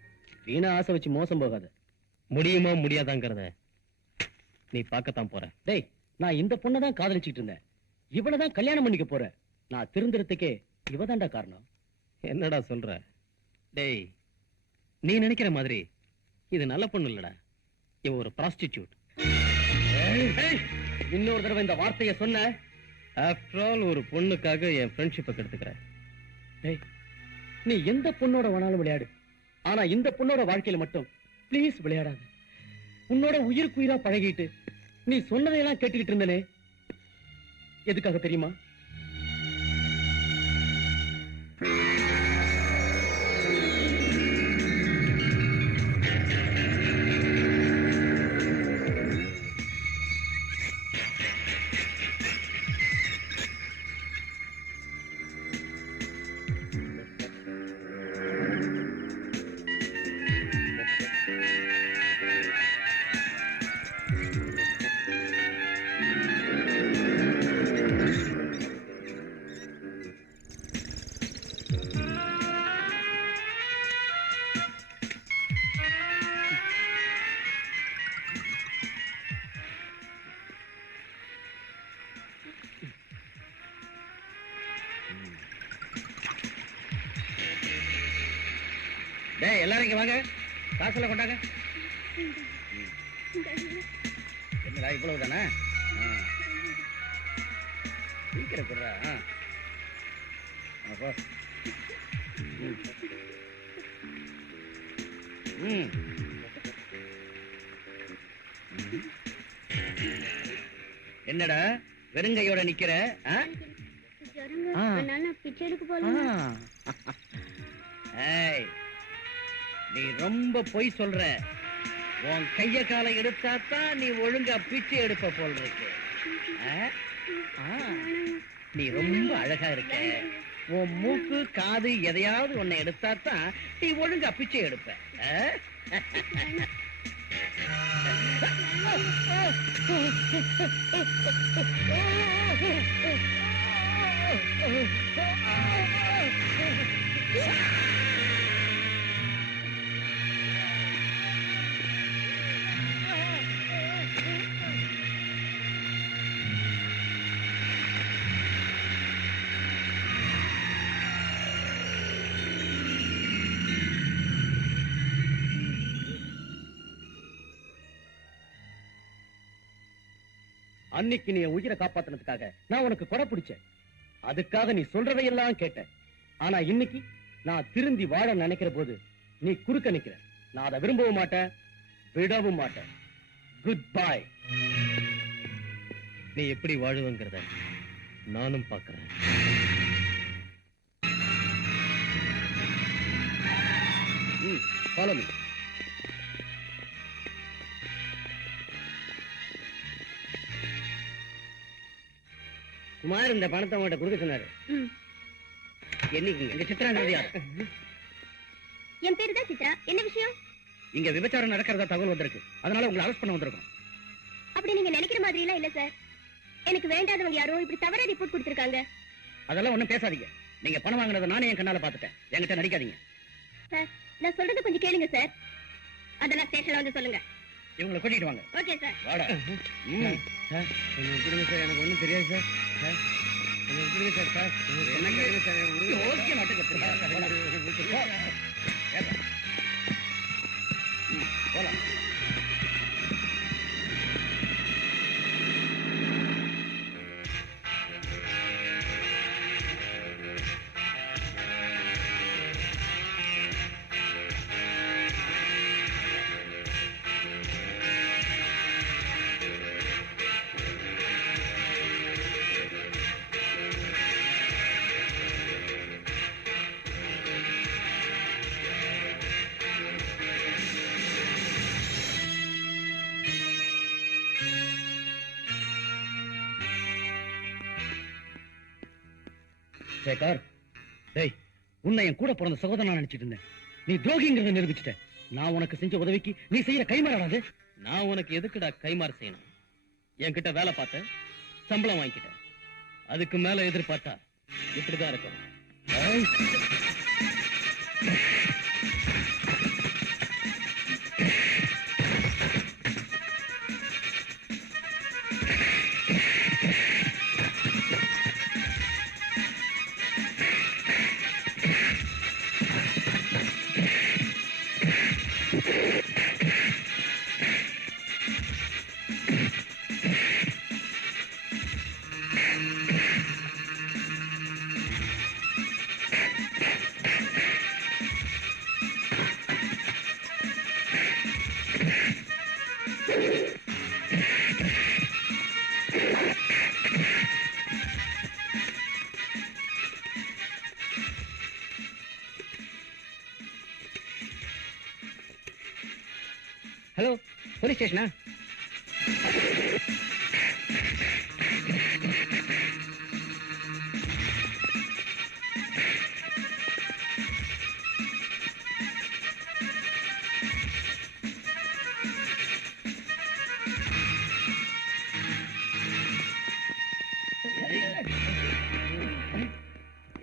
வீணா ஆசை வச்சு மோசம் போகாத. முடியுமா முடியாதாங்கிறத நீ பார்க்கத்தான் போற. டேய், நான் இந்த பொண்ணை தான் காதலிச்சுட்டு இருந்தேன். இவளதான் கல்யாணம் பண்ணிக்க போற. நான் திருந்துறதுக்கே இவதான்டா காரணம். என்னடா சொல்ற? டேய், நீ நினைக்கிற மாதிரி இது நல்ல பொண்ணு இல்லடா. இவ ஒரு ப்ராஸ்டிடியூட். இன்னொரு தடவை இந்த வார்த்தையை சொன்ன, ஆஃப்டர் ஆல் ஒரு பொண்ணுக்காக என் ஃப்ரெண்ட்ஷிப்பை கெடுத்துக்கிறேன். டேய், நீ எந்த பொண்ணோட வேணாலும் விளையாடு. ஆனா இந்த பொண்ணோட வாழ்க்கையில மட்டும் ப்ளீஸ் விளையாடாத. உன்னோட உயிருக்கு உயிரா பழகிட்டு நீ சொன்னதையெல்லாம் கேட்டுக்கிட்டு இருந்தனே, எதுக்காக தெரியுமா? டேய், எல்லாரும் இங்க வாங்க. காசுல கொண்டாங்க. என்னடா இவ்வளவு தானே? சீக்கிரம் கொடுறா. என்னடா வெறுங்கையோட நிக்கிற? நீ ரொம்ப பொய் சொல்ற. உன் கைய காலை எடுத்தாத்தான் நீ ஒழுங்கா பிச்சை எடுப்ப போல் இருக்கு. நீ ரொம்ப அழகா இருக்க. உன் மூக்கு காது எதையாவது உன்னை எடுத்தாத்தான் நீ ஒழுங்கா பிச்சை எடுப்ப. அன்னைக்கு நீ உயிரை காப்பாத்தினதுக்காக நான் உனக்கு கொடை பிடிச்சேன். அதுக்காக நீ சொல்றதையெல்லாம் கேட்டேன். ஆனா இன்னைக்கு நான் திருந்தி வாழ நினைக்கிற போது நீ குறுக்க நிக்கிற. நான் அதை விரும்பவும் மாட்டேன், விடவும் மாட்டேன். Good bye. நீ எப்படி வாழுவங்கிறத நானும் பார்க்கிறேன். Follow me. குமார் இந்த பணத்தை உங்கள்கிட்ட கொடுக்க சொன்னாரு. என்னைக்கு எங்க சித்ராங்கிறது யாரு? என் பேரு தான் சித்ரா. என்ன விஷயம்? இங்க விபச்சாரம் நடக்கிறதா தகவல் வந்திருக்கு. அதனால உங்களை அரெஸ்ட் பண்ண வந்திருக்கோம். அப்படி நீங்க நினைக்கிற மாதிரி எல்லாம் இல்ல சார். எனக்கு வேண்டாதவங்க யாரோ இப்படி தவறா ரிப்போர்ட் கொடுத்திருக்காங்க. அதெல்லாம் ஒண்ணும் பேசாதீங்க. நீங்க பணம் வாங்கினதை நானே என் கண்ணால பாத்துட்டேன். என்கிட்ட நடிக்காதீங்க. சார், நான் சொல்றது கொஞ்சம் கேளுங்க சார். அதெல்லாம் ஸ்டேஷன்ல வந்து சொல்லுங்க. இவங்களை கூட்டிட்டு வாங்க. Okay sir. வாடா. சார், கொஞ்சம் விட்டுருங்க சார். எனக்கு ஒண்ணும் தெரியாது சார். சார், கொஞ்சம் விட்டுருங்க சார். சார், என்ன கேளுங்க சார். ஓகே நாட்டுக்கு போலாம். சேகர், டேய், உன்னை என் கூட பிறந்த சகோதரனா நினைச்சிட்டு இருந்தேன். நீ துரோகிங்கிறத நிரூபிச்சிட்ட. நான் உனக்கு செஞ்ச உதவிக்கு நீ செய்யற கைமாறாது. நான் உனக்கு எதுக்குடா கைமாறு செய்யணும்? என்கிட்ட வேலை பார்த்த, சம்பளம் வாங்கிக்கிட்டேன். அதுக்கு மேல எதிர்பார்த்தா இப்படிதான் இருக்கும். ஹலோ, போலீஸ் ஸ்டேஷனா?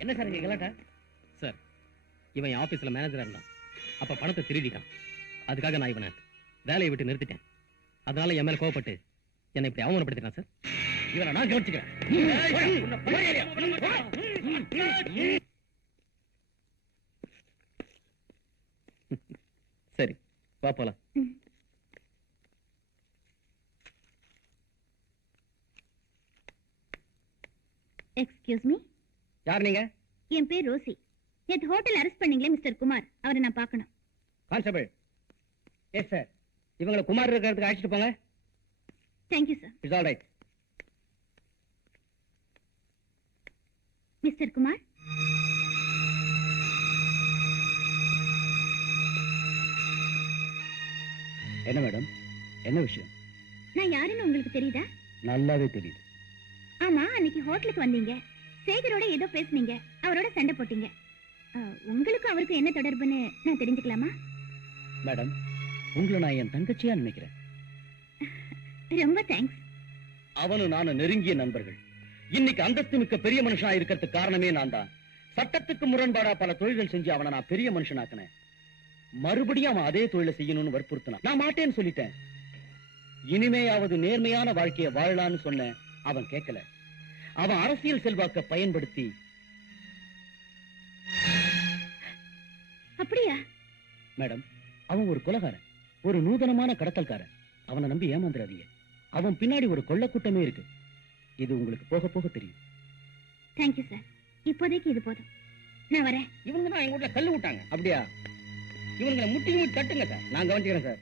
என்ன சார் இங்க கலாட்டா? சார், இவன் என் ஆபீஸ்ல மேனேஜரா இருந்தான். அப்ப பணத்தை திருடிட்டான். அதுக்காக நான் இவனை வேலையை விட்டு நிறுத்திட்டேன். அதனால என் மேல கோவப்பட்டு என்னை இப்படி அவமானப்படுத்திட்டான் சார். இவனை நான் கவனிச்சுக்கிறேன். சரி, வா போலாம். Excuse me. யார் நீங்க? என் பேர் ரோசி. நேத்து ஹோட்டல் அரெஸ்ட் பண்ணீங்களே மிஸ்டர் குமார், அவரை நான் பார்க்கணும். கான்ஸ்டபிள். Yes sir. இவங்களை குமார் இருக்கிறதுக்கு அழைச்சிட்டு போங்க. Thank you sir. It's all right. Mister Kumar, என்ன மேடம், என்ன விஷயம்? நான் யாருன்னு உங்களுக்கு தெரியுதா? நல்லாவே தெரியுது. ஆமா, அன்னைக்கு ஹோட்டலுக்கு வந்தீங்க, சேகரோட ஏதோ பேசுனீங்க, அவரோட சண்டை போட்டீங்க. உங்களுக்கும் அவருக்கும் என்ன தொடர்புன்னு நான் தெரிஞ்சுக்கலாமா? மேடம், உங்களை நான் என் தங்கச்சியா நினைக்கிறேன். ரொம்ப தேங்க்ஸ். அவனும் நானும் நெருங்கிய நண்பர்கள். இன்னைக்கு அந்தஸ்து மிக்க பெரிய மனுஷனா இருக்கிறதுக்கு காரணமே நான் தான். சட்டத்துக்கு முரண்பாடா பல தொழில்கள் செஞ்சு அவனை நான் பெரிய மனுஷனாக்கினேன். மறுபடியும் அவன் அதே தொழிலை செய்யணும்னு வற்புறுத்தினான். நான் மாட்டேன்னு சொல்லிட்டேன். இனிமேயாவது நேர்மையான வாழ்க்கையை வாழலான்னு சொன்னேன். அவன் கேட்கல. அவன் அரசியல் செல்வாக்க பயன்படுத்தி. அப்படியா? மேடம், அவன் ஒரு கொலைகாரன், ஒரு நூதனமான கடத்தல்காரன். அவனை நம்பி ஏமாந்துடாதீங்க. அவன் பின்னாடி ஒரு கொள்ளக்கூட்டமே இருக்கு. இது உங்களுக்கு போக போக தெரியும். Thank you sir. இப்போதைக்கு இது போதும், நான் வரேன். இவங்க தான் எங்க வீட்டுல கல்லு விட்டாங்க. அப்படியா? இவங்களை முட்டி முட்டி தட்டுங்க சார், நான் கவனிச்சுக்கிறேன் சார்.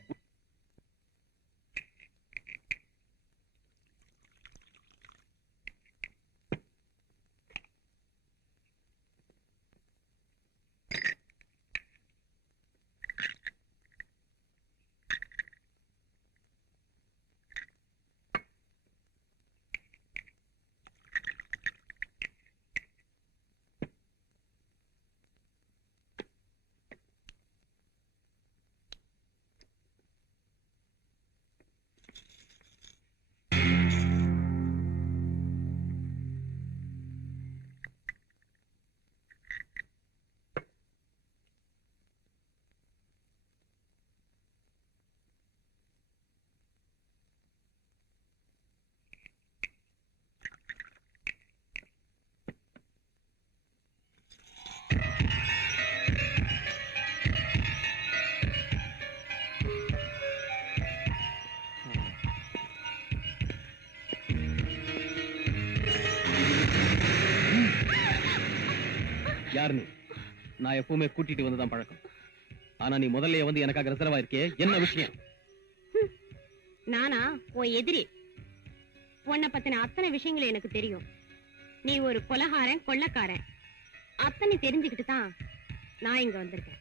யாரு நீ? நான் எப்பவுமே கூட்டிட்டு வந்துதான் பழக்கம். ஆனா நீ முதல்ல வந்து எனக்காக ரிசர்வ் ஆயிருக்கே, என்ன விஷயம்? நானா உன் எதிரி? உன்னை பத்தின அத்தனை விஷயங்கள் எனக்கு தெரியும். நீ ஒரு கொலைகாரன், கொள்ளக்காரன், அத்தனை தெரிஞ்சுக்கிட்டு தான் நான் இங்க வந்திருக்கேன்.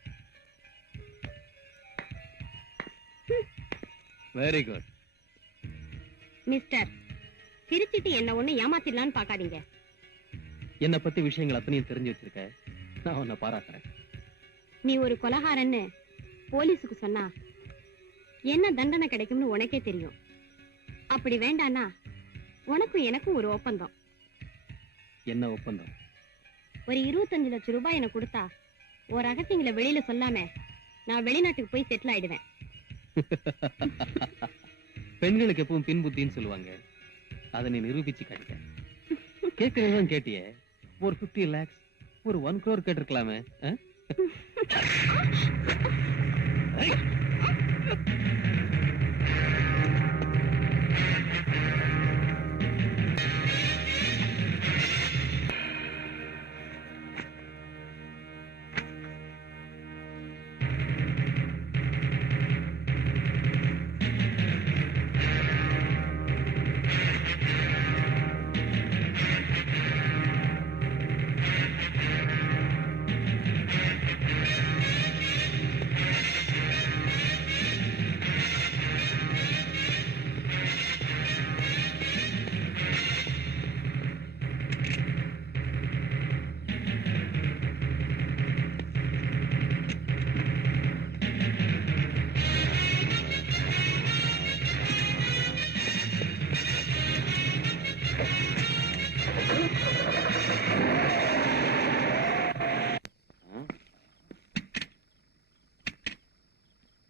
Very good. மிஸ்டர், சிரிச்சிட்டு என்ன ஒண்ணு ஏமாத்திடலான்னு பாக்காதீங்க. என்னை பத்தி விஷயங்கள் அத்தனையும் தெரிஞ்சு வச்சிருக்க. நான் உன்னை பாராட்டுறேன். நீ ஒரு கொலகாரன்னு போலீஸுக்கு சொன்னா என்ன தண்டனை கிடைக்கும்னு உனக்கே தெரியும். அப்படி வேண்டானா உனக்கும் எனக்கும் ஒரு ஒப்பந்தம். என்ன ஒப்பந்தம்? ஒரு 25 லட்சம் ரூபாய் எனக்கு கொடுத்தா ஒரு ரகசியங்களை வெளியில சொல்லாம நான் வெளிநாட்டுக்கு போய் செட்டில் ஆயிடுவேன். பெண்களுக்கு எப்பவும் பின் புத்தின்னு சொல்லுவாங்க. அதை நீ நிரூபிச்சு காட்டிட்ட. கேட்கறதுதான் கேட்டியே. ஒரு 50 lakhs, ஒரு 1 crore கேட்டிருக்கலாமே.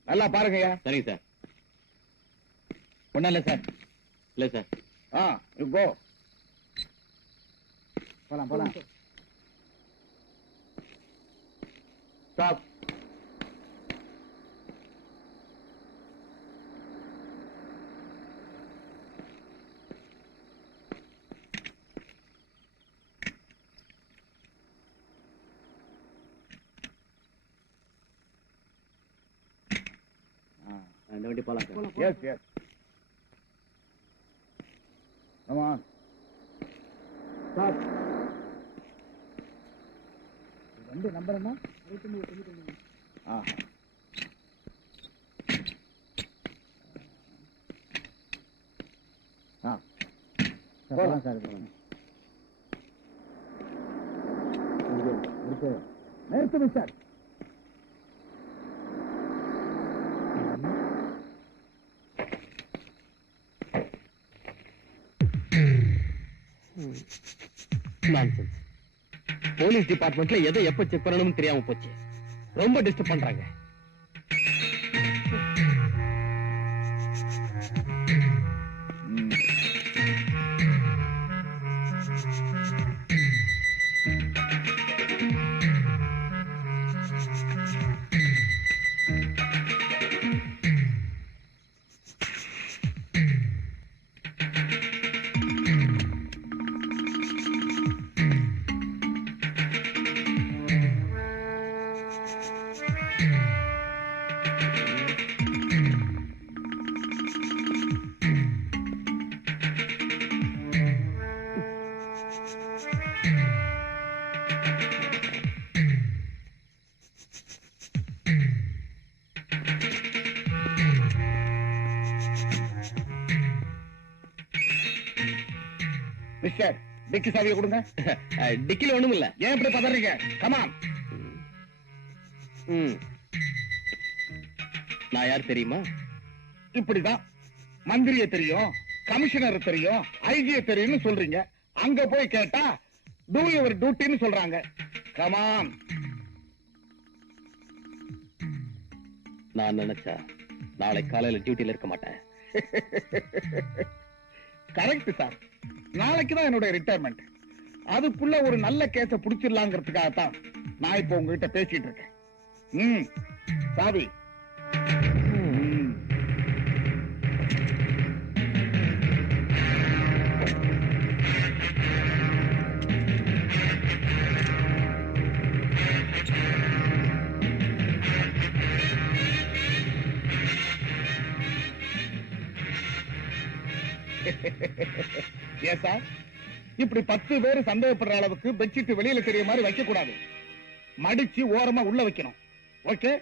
நல்லா பாருங்கய்யா. சரிங்க சார். ஒண்ணும் இல்ல சார். இல்ல சார். You go. போலாம் போலாம். ஸ்டாப். இந்த வண்டி போலாம் sir. Yes yes. Come on. Stop. வண்டி நம்பர் என்ன? 63. போலாம் சார். போலாம். நிறுத்துங்க சார். நான்சென்ஸ். போலீஸ் டிபார்ட்மெண்ட்ல எதை எப்ப செக் பண்ணணும்னு தெரியாம போச்சு. ரொம்ப டிஸ்டர்ப் பண்றாங்க. மிஸ்டர், டிக்கி சாவியை கொடுங்க. டிக்கில ஒண்ணும் இல்ல. ஏன் இப்படி பதறீங்க? கமான். நான் யார் தெரியுமா? இப்படிதான் மந்திரிய தெரியும், கமிஷனர் தெரியும், ஐஜிய தெரியும்னு சொல்றீங்க. அங்க போய் கேட்டா டூ யுவர் டியூட்டின்னு சொல்றாங்க. கமான். நான் நினைச்சா நாளை காலையில டியூட்டில இருக்க மாட்டேன். Correct sir. நாளைக்கு தான் என்னோட ரிட்டையர்மெண்ட். அதுக்குள்ள ஒரு நல்ல கேஸ புடிச்சிடலாங்கிறதுக்காகத்தான் நான் இப்ப உங்ககிட்ட பேசிட்டு இருக்கேன். சாவி. ஏன் சார், இப்படி 10 பேர் சந்தேகப்படுற அளவுக்கு பெட்ஷீட் வெளியில தெரிய மாதிரி வைக்க கூடாது. மடிச்சு ஓரமா உள்ள வைக்கணும். ஓகே?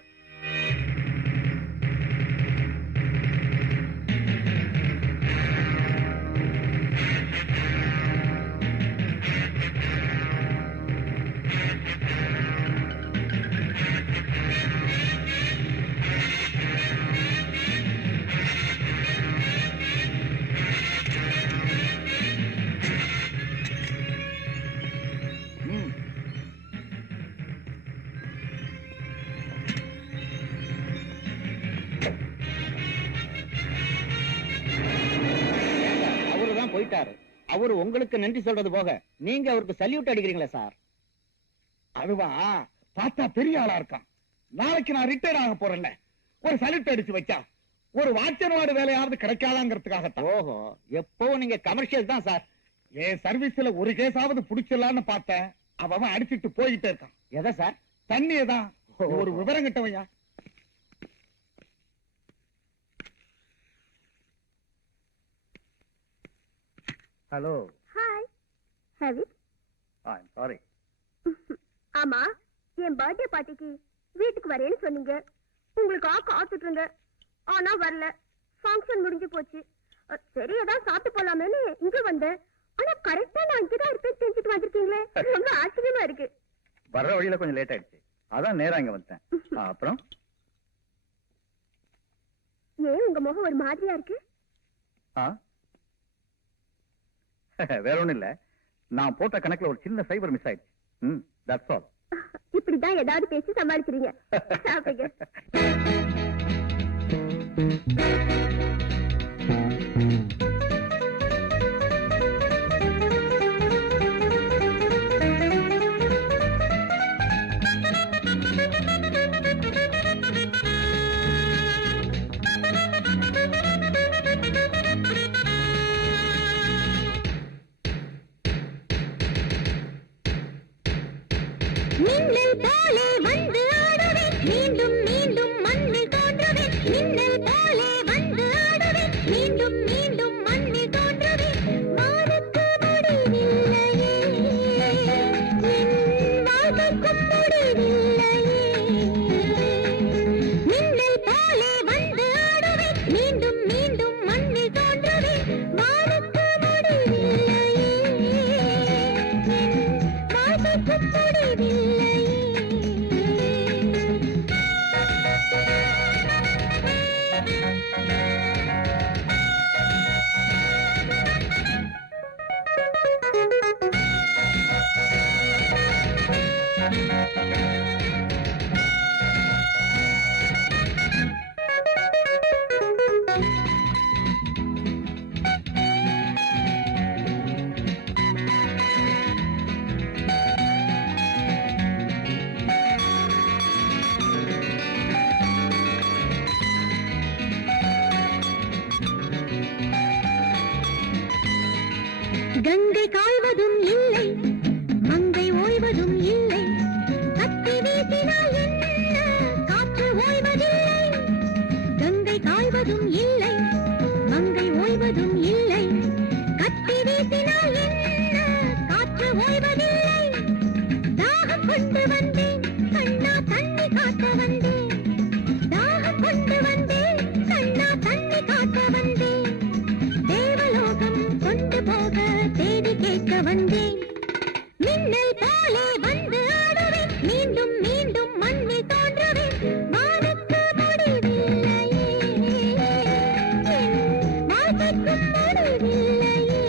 அவரு உங்களுக்கு நன்றி சொல்றது போக நீங்க அவருக்கு சல்யூட் அடிக்கிறீங்களா சார்? அதுவா பார்த்தா பெரிய ஆளா இருக்கான். நாளைக்கு நான் ரிட்டையர் ஆக போறேன்ல, ஒரு சல்யூட் அடிச்சு வச்சா ஒரு வாட்சன்வாடு வேலையாவது கிடைக்காதாங்கிறதுக்காகத்தான். ஓஹோ, எப்பவும் நீங்க கமர்ஷியல் தான் சார். என் சர்வீஸ்ல ஒரு கேஸாவது புடிச்சிடலான்னு பார்த்தேன். அவன் அடிச்சிட்டு போயிட்டே இருக்கான். எதை சார்? தண்ணியதான். ஒரு விவரம் கிட்டவையா. Hello. Hi. Have it. I'm sorry. ஆமா, என் பர்த்டே பார்ட்டிக்கு வீட்டுக்கு வரேன்னு சொன்னீங்க. உங்களுக்கு காத்துட்டு இருந்தேன். ஆனா வரல. ஃபங்க்ஷன் முடிஞ்சு போச்சு. சரி, ஏதாவது சாப்பிட்டு போலாமேன்னு இங்க வந்தேன். ஆனா கரெக்டா நான் இங்கதான் இருப்பேன் தெரிஞ்சுட்டு வந்திருக்கீங்களே, ரொம்ப ஆச்சரியமா இருக்கு. வர்ற வழியில கொஞ்சம் லேட் ஆயிடுச்சு, அதான் நேரா இங்க வந்துட்டேன். அப்புறம் ஏன் உங்க முகம் ஒரு மாதிரியா இருக்கு? வேற ஒண்ணும் இல்ல, நான் போட்ட கணக்குல ஒரு சின்ன சைபர் மிஸ் ஆயிடுச்சு. That's all. இப்படிதான் ஏதாவது பேசி சமாளிக்கிறீங்க. சாப்பிடுங்க. மின்னல் போலே வந்து ஆடுவேன், மீண்டும் மீண்டும் மண்ணில் தோன்றுவேன். மின்னல் போலே வந்து ஆடுவேன், மீண்டும் மீண்டும் மண்ணில் தோன்றுவேன். வானுக்கு முடிவில்லையே, என் வாழ்க்கைக்கும் முடிவில்லையே. மின்னல் போலே வந்து ஆடுவேன், மீண்டும் மீண்டும் மண்ணில் தோன்றுவேன். வானுக்கு முடிவில்லையே, என் வாழ்க்கைக்கும் முடிவில்லையே. கங்கை காய்வதும் இல்லை, மங்கை ஓய்வதும் இல்லை. கத்தி வீசினால் என்ன, காற்று ஓய்வதில்லை. கங்கை காய்வதும் இல்லை, மங்கை ஓய்வதும் இல்லை. கத்தி வீசினால் என்ன, காற்று ஓய்வதில்லை. தாகம் கொண்டு வந்தேன் கண்ணா, தண்ணி காட்ட வந்தேன். தாகம் கொண்டு வந்தேன் கண்ணா, தண்ணி காட்ட வந்தேன். தேவலோகம் கொண்டு போக தேடி கேட்க வந்தேன். மின்னல் போலே வந்து ஆடுவேன், மீண்டும் மீண்டும் மண்ணில் தோன்றுவேன். வானுக்கு முடிவில்லையே, என் வாழ்க்கைக்கும் முடிவில்லையே.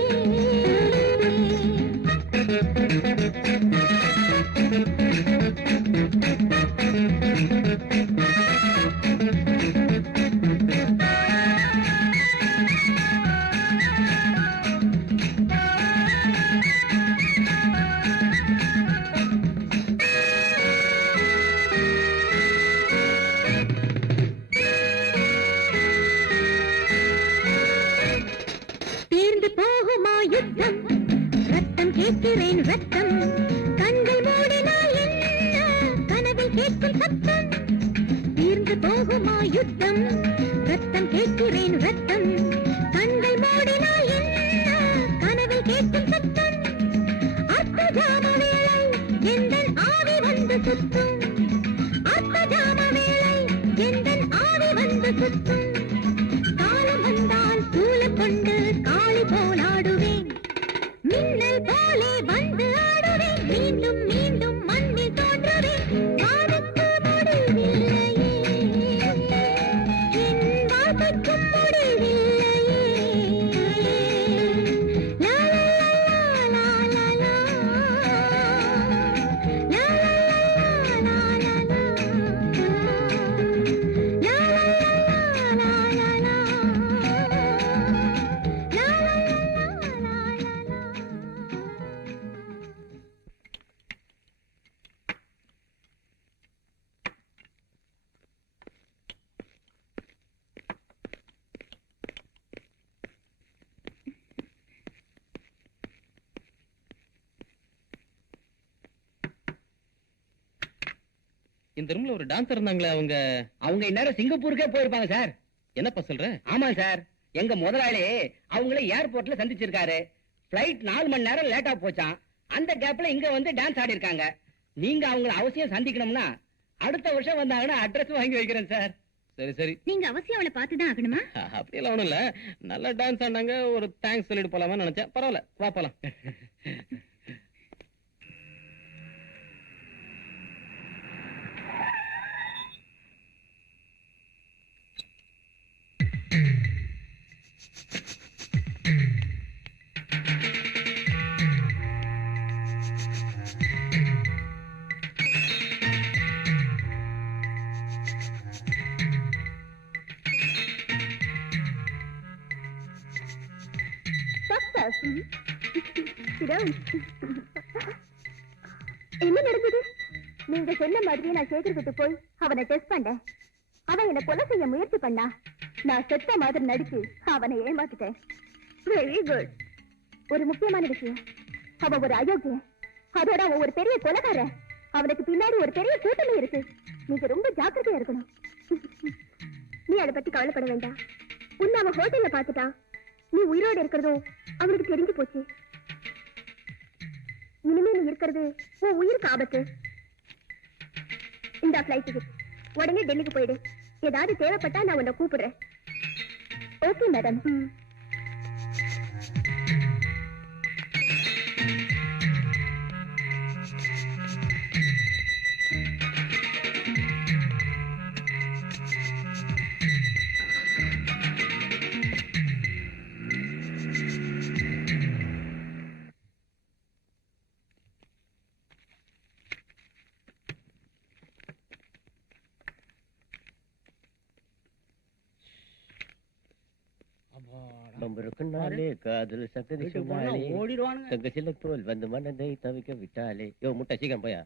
தீர்ந்து போகுமா யுத்தம், ரத்தம் கேட்கிறேன் ரத்தம். கண்கள் மூடினால் என்ன, கனவில் கேட்கும் சத்தம். தீர்ந்து போகுமா யுத்தம், ரத்தம் கேட்கிறேன் ரத்தம். கண்கள் மூடினால் என்ன, கனவில் கேட்கும் சத்தம். அர்த்த ஜாம வேளை எந்தன் ஆவி வந்து சுத்தும். அர்த்த ஜாம வேளை எந்தன் ஆவி வந்து சுத்தும். காலம் வந்தால் சூலம் கொண்டு காளி போல் ஆடுவேன். மின்னல் போலே வந்து ஆடுவேன், மீண்டும் மீண்டும் மண்ணில் தோன்றுவேன். வானுக்கு முடிவில்லையே, என் வாழ்க்கைக்கும் முடிவில்லையே. இந்த ரூம்ல ஒரு டான்சர் இருந்தாங்களே அவங்க இந்நேரம் சிங்கப்பூருக்கே போயிருப்பாங்க சார். என்னப்பா சொல்ற? ஆமா சார், எங்க முதலாளி அவங்கள ஏர்போர்ட்ல சந்திச்சிருக்காரு. பிளைட் 4 மணி நேரம் லேட்டா போச்சான். அந்த கேப்ல இங்க வந்து டான்ஸ் ஆடி இருக்காங்க. நீங்க அவங்கள அவசியம் சந்திக்கணும்னா அடுத்த வருஷம் வந்தாங்கன்னா அட்ரஸ் வாங்கி வைக்கிறேன் சார். சரி சரி, நீங்க அவசியம் அவளை பார்த்துதான் ஆகணுமா? அப்படியெல்லாம் ஒண்ணும் இல்ல, நல்லா டான்ஸ் ஆடினாங்க, ஒரு தேங்க்ஸ் சொல்லிட்டு போலாமா நினைச்சேன். பரவாயில்ல, வா போலாம். என்ன நடந்தது? நீங்க சொன்ன மாதிரியே நான் சேகர்கிட்ட போய் அவனை டெஸ்ட் பண்ணேன். அவன் என்ன கொலை செய்ய முயற்சி பண்ணா. நான் செத்த மாதிரி நடிச்சு அவனை ஏமாத்திட்டேன். Very good. ஒரு முக்கியமான விஷயம், அவன் ஒரு அயோக்கியன். அதோட அவன் ஒரு பெரிய கொலைகாரன். அவனுக்கு பின்னாடி ஒரு பெரிய கூட்டணி இருக்கு. நீங்க ரொம்ப ஜாக்கிரதையா இருக்கணும். நீ அதை பத்தி கவலைப்பட வேண்டாம். உன்னை அவன் ஹோட்டல்ல பாத்துட்டான். நீ உயிரோடு இருக்கிறதும் அவனுக்கு தெரிஞ்சு போச்சு. இனிமே நீ இருக்கிறது உன் உயிருக்கு ஆபத்து. இந்த ஃபிளைட் டிக்கெட், உடனே டெல்லிக்கு போயிடு. ஏதாவது தேவைப்பட்டா நான் உன்னை கூப்பிடுறேன். Okay madam. காதல் சக்கதி ஓடிடுவானுங்க. தங்க சில தோல் வந்து மனதை தவிக்க விட்டாலே. யோ முட்டை சீக்கிரம் போயா.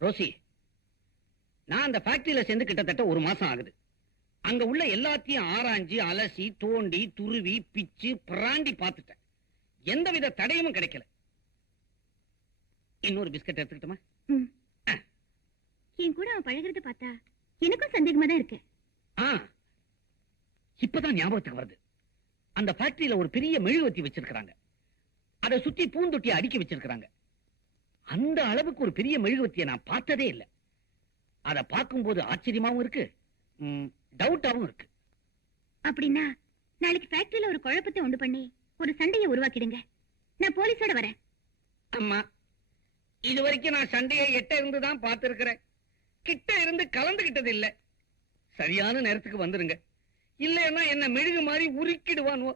ரோசி, நான் அந்த ஃபேக்டரியில சேர்ந்து கிட்டத்தட்ட 1 மாசம் ஆகுது. அங்க உள்ள எல்லாத்தையும் ஆராய்ஞ்சு அலசி தோண்டி துருவி பிச்சு பிராண்டி பார்த்துட்டேன். எந்தவித தடையும் கிடைக்கல. இன்னொரு பிஸ்கட் எடுத்துக்கிட்டோமா? என் கூட அவன் பழகிறது பார்த்தா எனக்கும் சந்தேகமா தான் இருக்கு. இப்பதான் ஞாபகத்துக்கு வருது. அந்த ஃபேக்டரியில ஒரு பெரிய மெழுகுவர்த்தி வச்சிருக்காங்க. அதை சுத்தி பூந்தொட்டியை அடுக்கி வச்சிருக்காங்க. அந்த அளவுக்கு ஒரு பெரிய மெழுகுவர்த்தியை நான் பார்த்ததே இல்லை. அதை பார்க்கும்போது ஆச்சரியமாவும் இருக்கு, டவுட்டாவும் இருக்கு. அப்படின்னா நாளைக்கு ஃபேக்டரியில ஒரு குழப்பத்தை உண்டு பண்ணி ஒரு சண்டையை உருவாக்கிடுங்க. நான் போலீஸோட வரேன். அம்மா, இது வரைக்கும் நான் சண்டையை எட்ட இருந்துதான் பார்த்திருக்கிறேன். கிட்ட இருந்து கலந்துகிட்டது இல்ல. சரியான நேரத்துக்கு வந்துருங்க, இல்லைன்னா என்ன மெழுகு மாதிரி உருக்கிடுவானுவோ.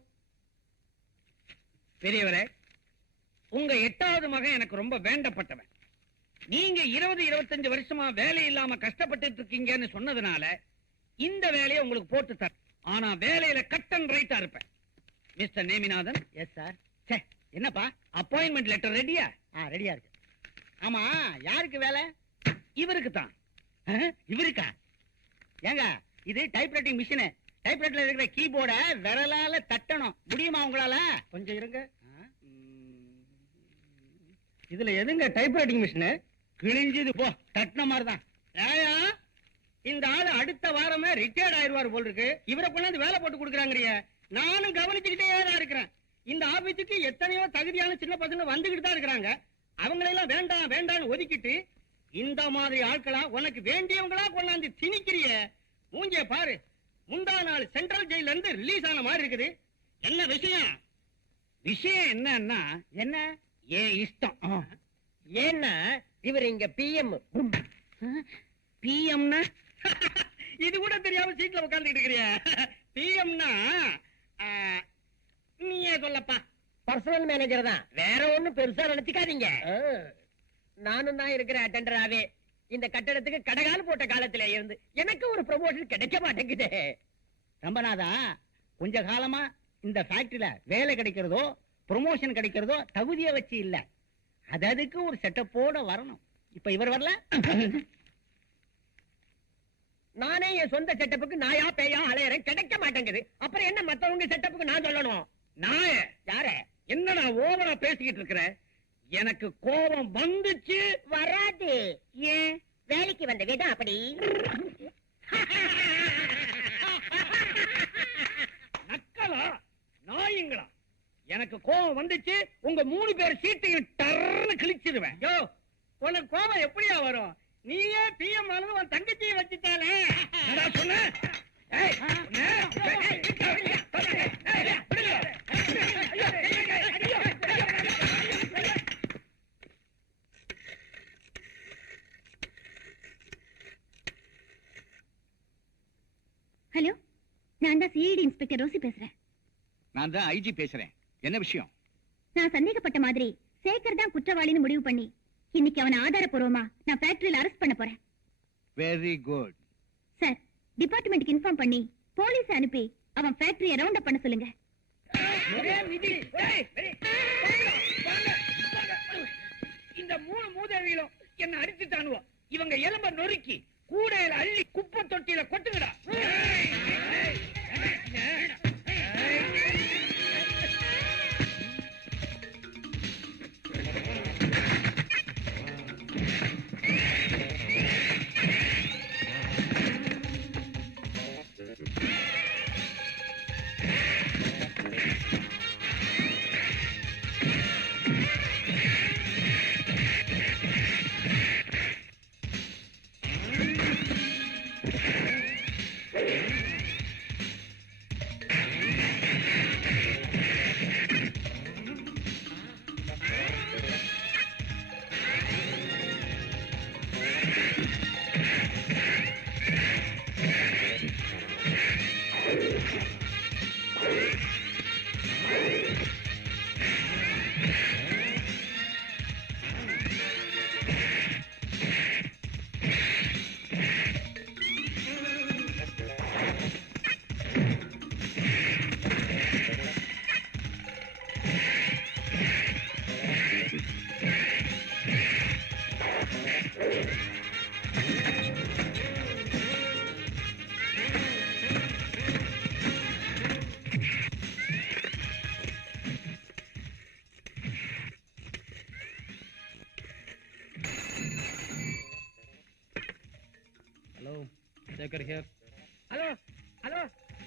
பெரியவரே, உங்க 8வது மகன் எனக்கு ரொம்ப வேண்டப்பட்டவன். நீங்க 20-25 வருஷமா வேலை இல்லாம கஷ்டப்பட்டு இருக்கீங்கன்னு சொன்னதுனால இந்த வேலையை உங்களுக்கு போட்டு தர. ஆனா வேலையில கட் அண்ட் ரைட்டா இருப்பேன். மிஸ்டர் நேமிநாதன். Yes sir. என்னப்பா, அப்பாயின்மெண்ட் லெட்டர் ரெடியா? ரெடியா இருக்கு. ஆமா, யாருக்கு வேலை? இவருக்கு தான். இவருக்கா? ஏங்க, இது டைப்ரைட்டிங் மிஷின். டைப்ரைட்டர்ல இருக்கிற கீபோர்டை விரலால தட்டணும். முடியுமா உங்களால? கொஞ்சம் இருங்க. இதுல எதுங்க டைப்ரைட்டிங் மிஷின்? கிழிஞ்சது போ, தட்டின மாதிரிதான். இந்த ஆளு அடுத்த வாரமே ரிட்டையர்ட் ஆயிருவார் போல் இருக்கு. இவரை கொண்டாந்து வேலை போட்டு கொடுக்குறாங்க. நானும் கவனிச்சுக்கிட்டே தான் இருக்கிறேன். இந்த ஆபீஸுக்கு எத்தனையோ தகுதியான சின்ன பசங்க வந்துகிட்டு தான் இருக்கிறாங்க. அவங்களெல்லாம் வேண்டாம் வேண்டாம்னு ஒதுக்கிட்டு இந்த மாதிரி ஆட்களா உனக்கு வேண்டியவங்களா கொண்டாந்து திணிக்கிறிய. மூஞ்சிய பாரு, முந்தா நாள் சென்ட்ரல் ஜெயில இருந்து ரிலீஸ் ஆன மாதிரி இருக்குது. என்ன விஷயம்? விஷயம் என்னன்னா, என்ன? ஏன் இஷ்டம். ஏன்னா இவர் இங்க பிஎம். பிஎம்னா இது கூட தெரியாம சீட்ல உட்கார்ந்துட்டு இருக்கிறியா? பிஎம்னா நீயே சொல்லப்பா. பர்சனல் மேனேஜர் தான், வேற ஒண்ணும் பெருசா நினைச்சுக்காதீங்க. நானும் தான் இருக்கிற அட்டெண்டராவே இந்த கட்டடத்துக்கு கடகால் போட்ட காலத்துல இருந்து எனக்கு ஒரு ப்ரமோஷன் கிடைக்க மாட்டேங்குது. ரம்பநாதா, கொஞ்ச காலமா இந்த ஃபேக்டரியில வேலை கிடைக்கிறதோ ப்ரமோஷன் கிடைக்கிறதோ தகுதியை வச்சு இல்ல, அதுக்கு ஒரு செட்டப்போட வரணும். இப்ப இவர் வரல, நானே என் சொந்த செட்டப்புக்கு நாயா பேயா அலையறேன், கிடைக்க மாட்டேங்குது. அப்புறம் என்ன மத்தவங்க செட்டப்புக்கு நான் சொல்லணும்? நான் யார என்னடா ஓவரா பேசிக்கிட்டு இருக்கிற? எனக்கு கோபம் வந்துச்சு. வராது. ஏன்? வேலைக்கு வந்த விதம் அப்படி. நக்கலா நாயுங்களா? எனக்கு கோபம் வந்துச்சு, உங்க 3 பேர் சீட்டையும் டர்னு கிழிச்சிருவேன். யோ, உனக்கு கோபம் எப்படியா வரும்? நீயே பிஎம் ஆனது உன் தங்கச்சியை வச்சுட்டாலே. நான் சொன்னேன். ஹலோ, நான் தான் சிஐடி இன்ஸ்பெக்டர் ரோசி பேசுறேன். நான் தான் ஐஜி பேசுறேன். என்ன விஷயம்? நான் சந்தேகப்பட்ட மாதிரி சேகர் தான் குற்றவாளின்னு முடிவு பண்ணி இன்னைக்கு அவனை ஆதாரப்பூர்வமா நான் ஃபேக்டரியில அரெஸ்ட் பண்ண போறேன். Very good. சார், டிபார்ட்மெண்ட்டுக்கு இன்ஃபார்ம் பண்ணி போலீஸ் அனுப்பி அவன் ஃபேக்டரியை ரவுண்ட் அப் பண்ண சொல்லுங்க. இந்த 3 மூதேவிகளும் என்ன அடிச்சுட்டானுவோ. இவங்க எலும்ப நொறுக்கி கூடையில அள்ளி குப்பை தொட்டியில கொட்டுங்கடா. ஹலோ ஹலோ,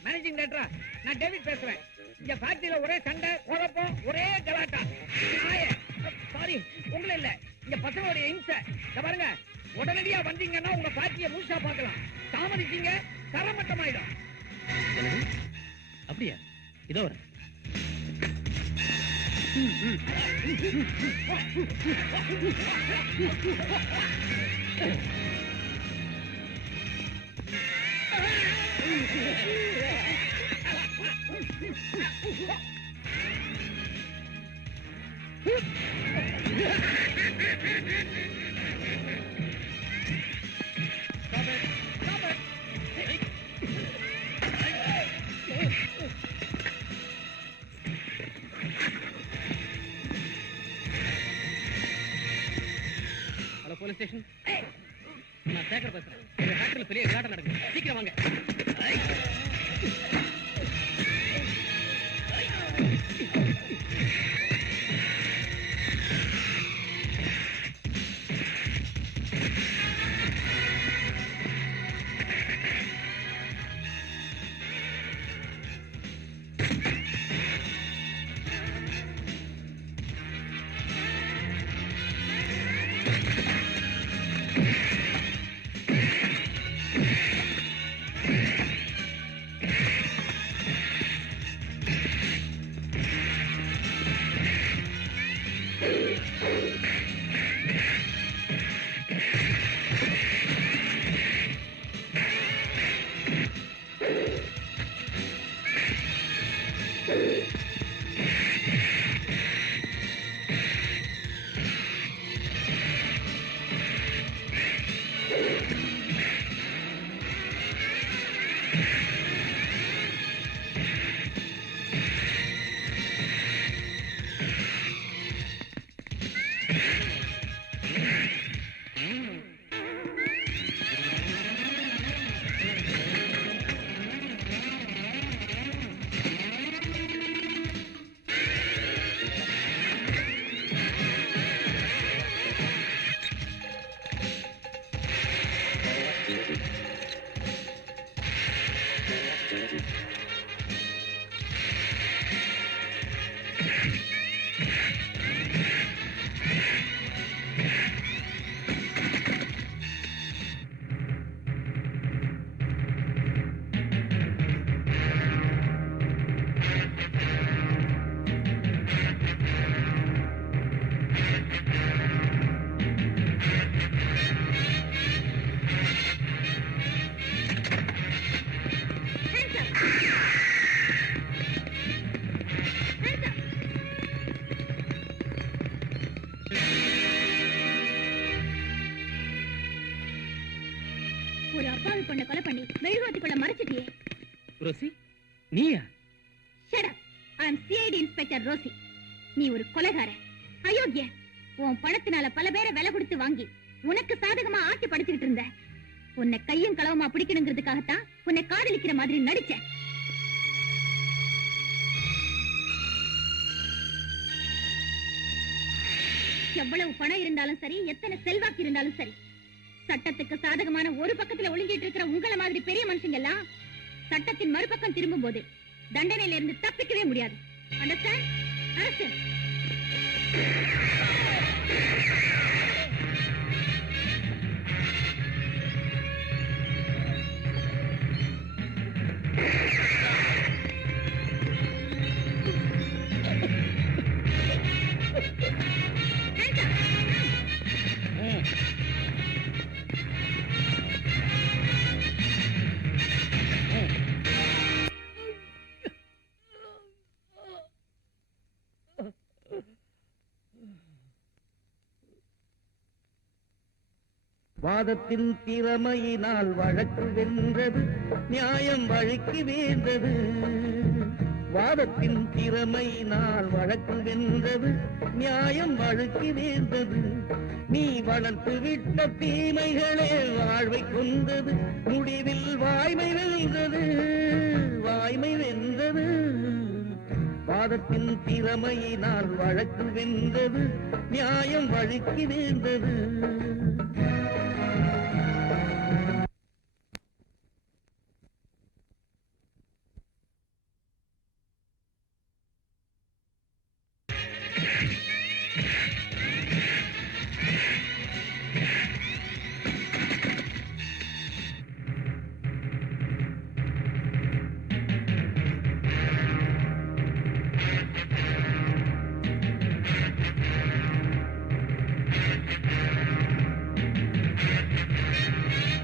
மேனேஜிங் டைரக்டரா, நான் டேவிட் பேசுறேன். இங்க ஃபேக்டரியில ஒரே சண்டை, குழப்பம், ஒரே கலாட்டா. சாரி, உங்களை இல்ல, இங்க பசங்களுடைய இம்சை. பாருங்க, உடனடியா வந்தீங்கன்னா உங்க ஃபேக்டரியை முழுசா பார்க்கலாம். தாமதிச்சீங்க தரமட்டமாயிடும். அப்படியா? இதோ வரேன். Hello, police station. நான் சேகர் பேசுறேன். இந்த ஃபேக்டரியில பெரிய கலாட்டம் நடக்குது. சீக்கிரம் வாங்க. ஒரு அப்பாவி பொண்ணை கொலை பண்ணி மெழுகுவர்த்திக்குள்ள மறைச்சிட்டியே. ரோசி, நீயா? Shut up. I am CID inspector Rosie. நீ ஒரு கொலைகார, அயோக்கிய. உன் பணத்தினால பல பேரை விலை கொடுத்து வாங்கி உனக்கு சாதகமா ஆட்டி படுத்திட்டு இருந்த. உன்னை கையும் களவுமா பிடிக்கணுங்கிறதுக்காகத்தான் உன்னை காதலிக்கிற மாதிரி நடிச்ச. எவ்வளவு பணம் இருந்தாலும் சரி, எத்தனை செல்வாக்கு இருந்தாலும் சரி, சட்டத்துக்கு சாதகமான ஒரு பக்கத்துல ஒளிஞ்சிட்டு இருக்கிற உங்களை மாதிரி பெரிய மனுஷங்க எல்லாம் சட்டத்தின் மறுபக்கம் திரும்பும் போது தண்டனையில இருந்து தப்பிக்கவே முடியாது. அண்டர்ஸ்டாண்ட்? அரசு வாதத்தின் திறமையினால் வழக்கு வென்றது, நியாயம் வழக்கு வேந்தது. வாதத்தின் திறமையினால் வழக்கு வென்றது, நியாயம் வழக்கு வேந்தது. நீ வளர்த்து விட்ட தீமைகளே வாழ்வை கொண்டது, முடிவில் வாய்மை வென்றது, வாய்மை வென்றது. வாதத்தின் திறமையினால் வழக்கு வென்றது, நியாயம் வழக்கு வேந்தது.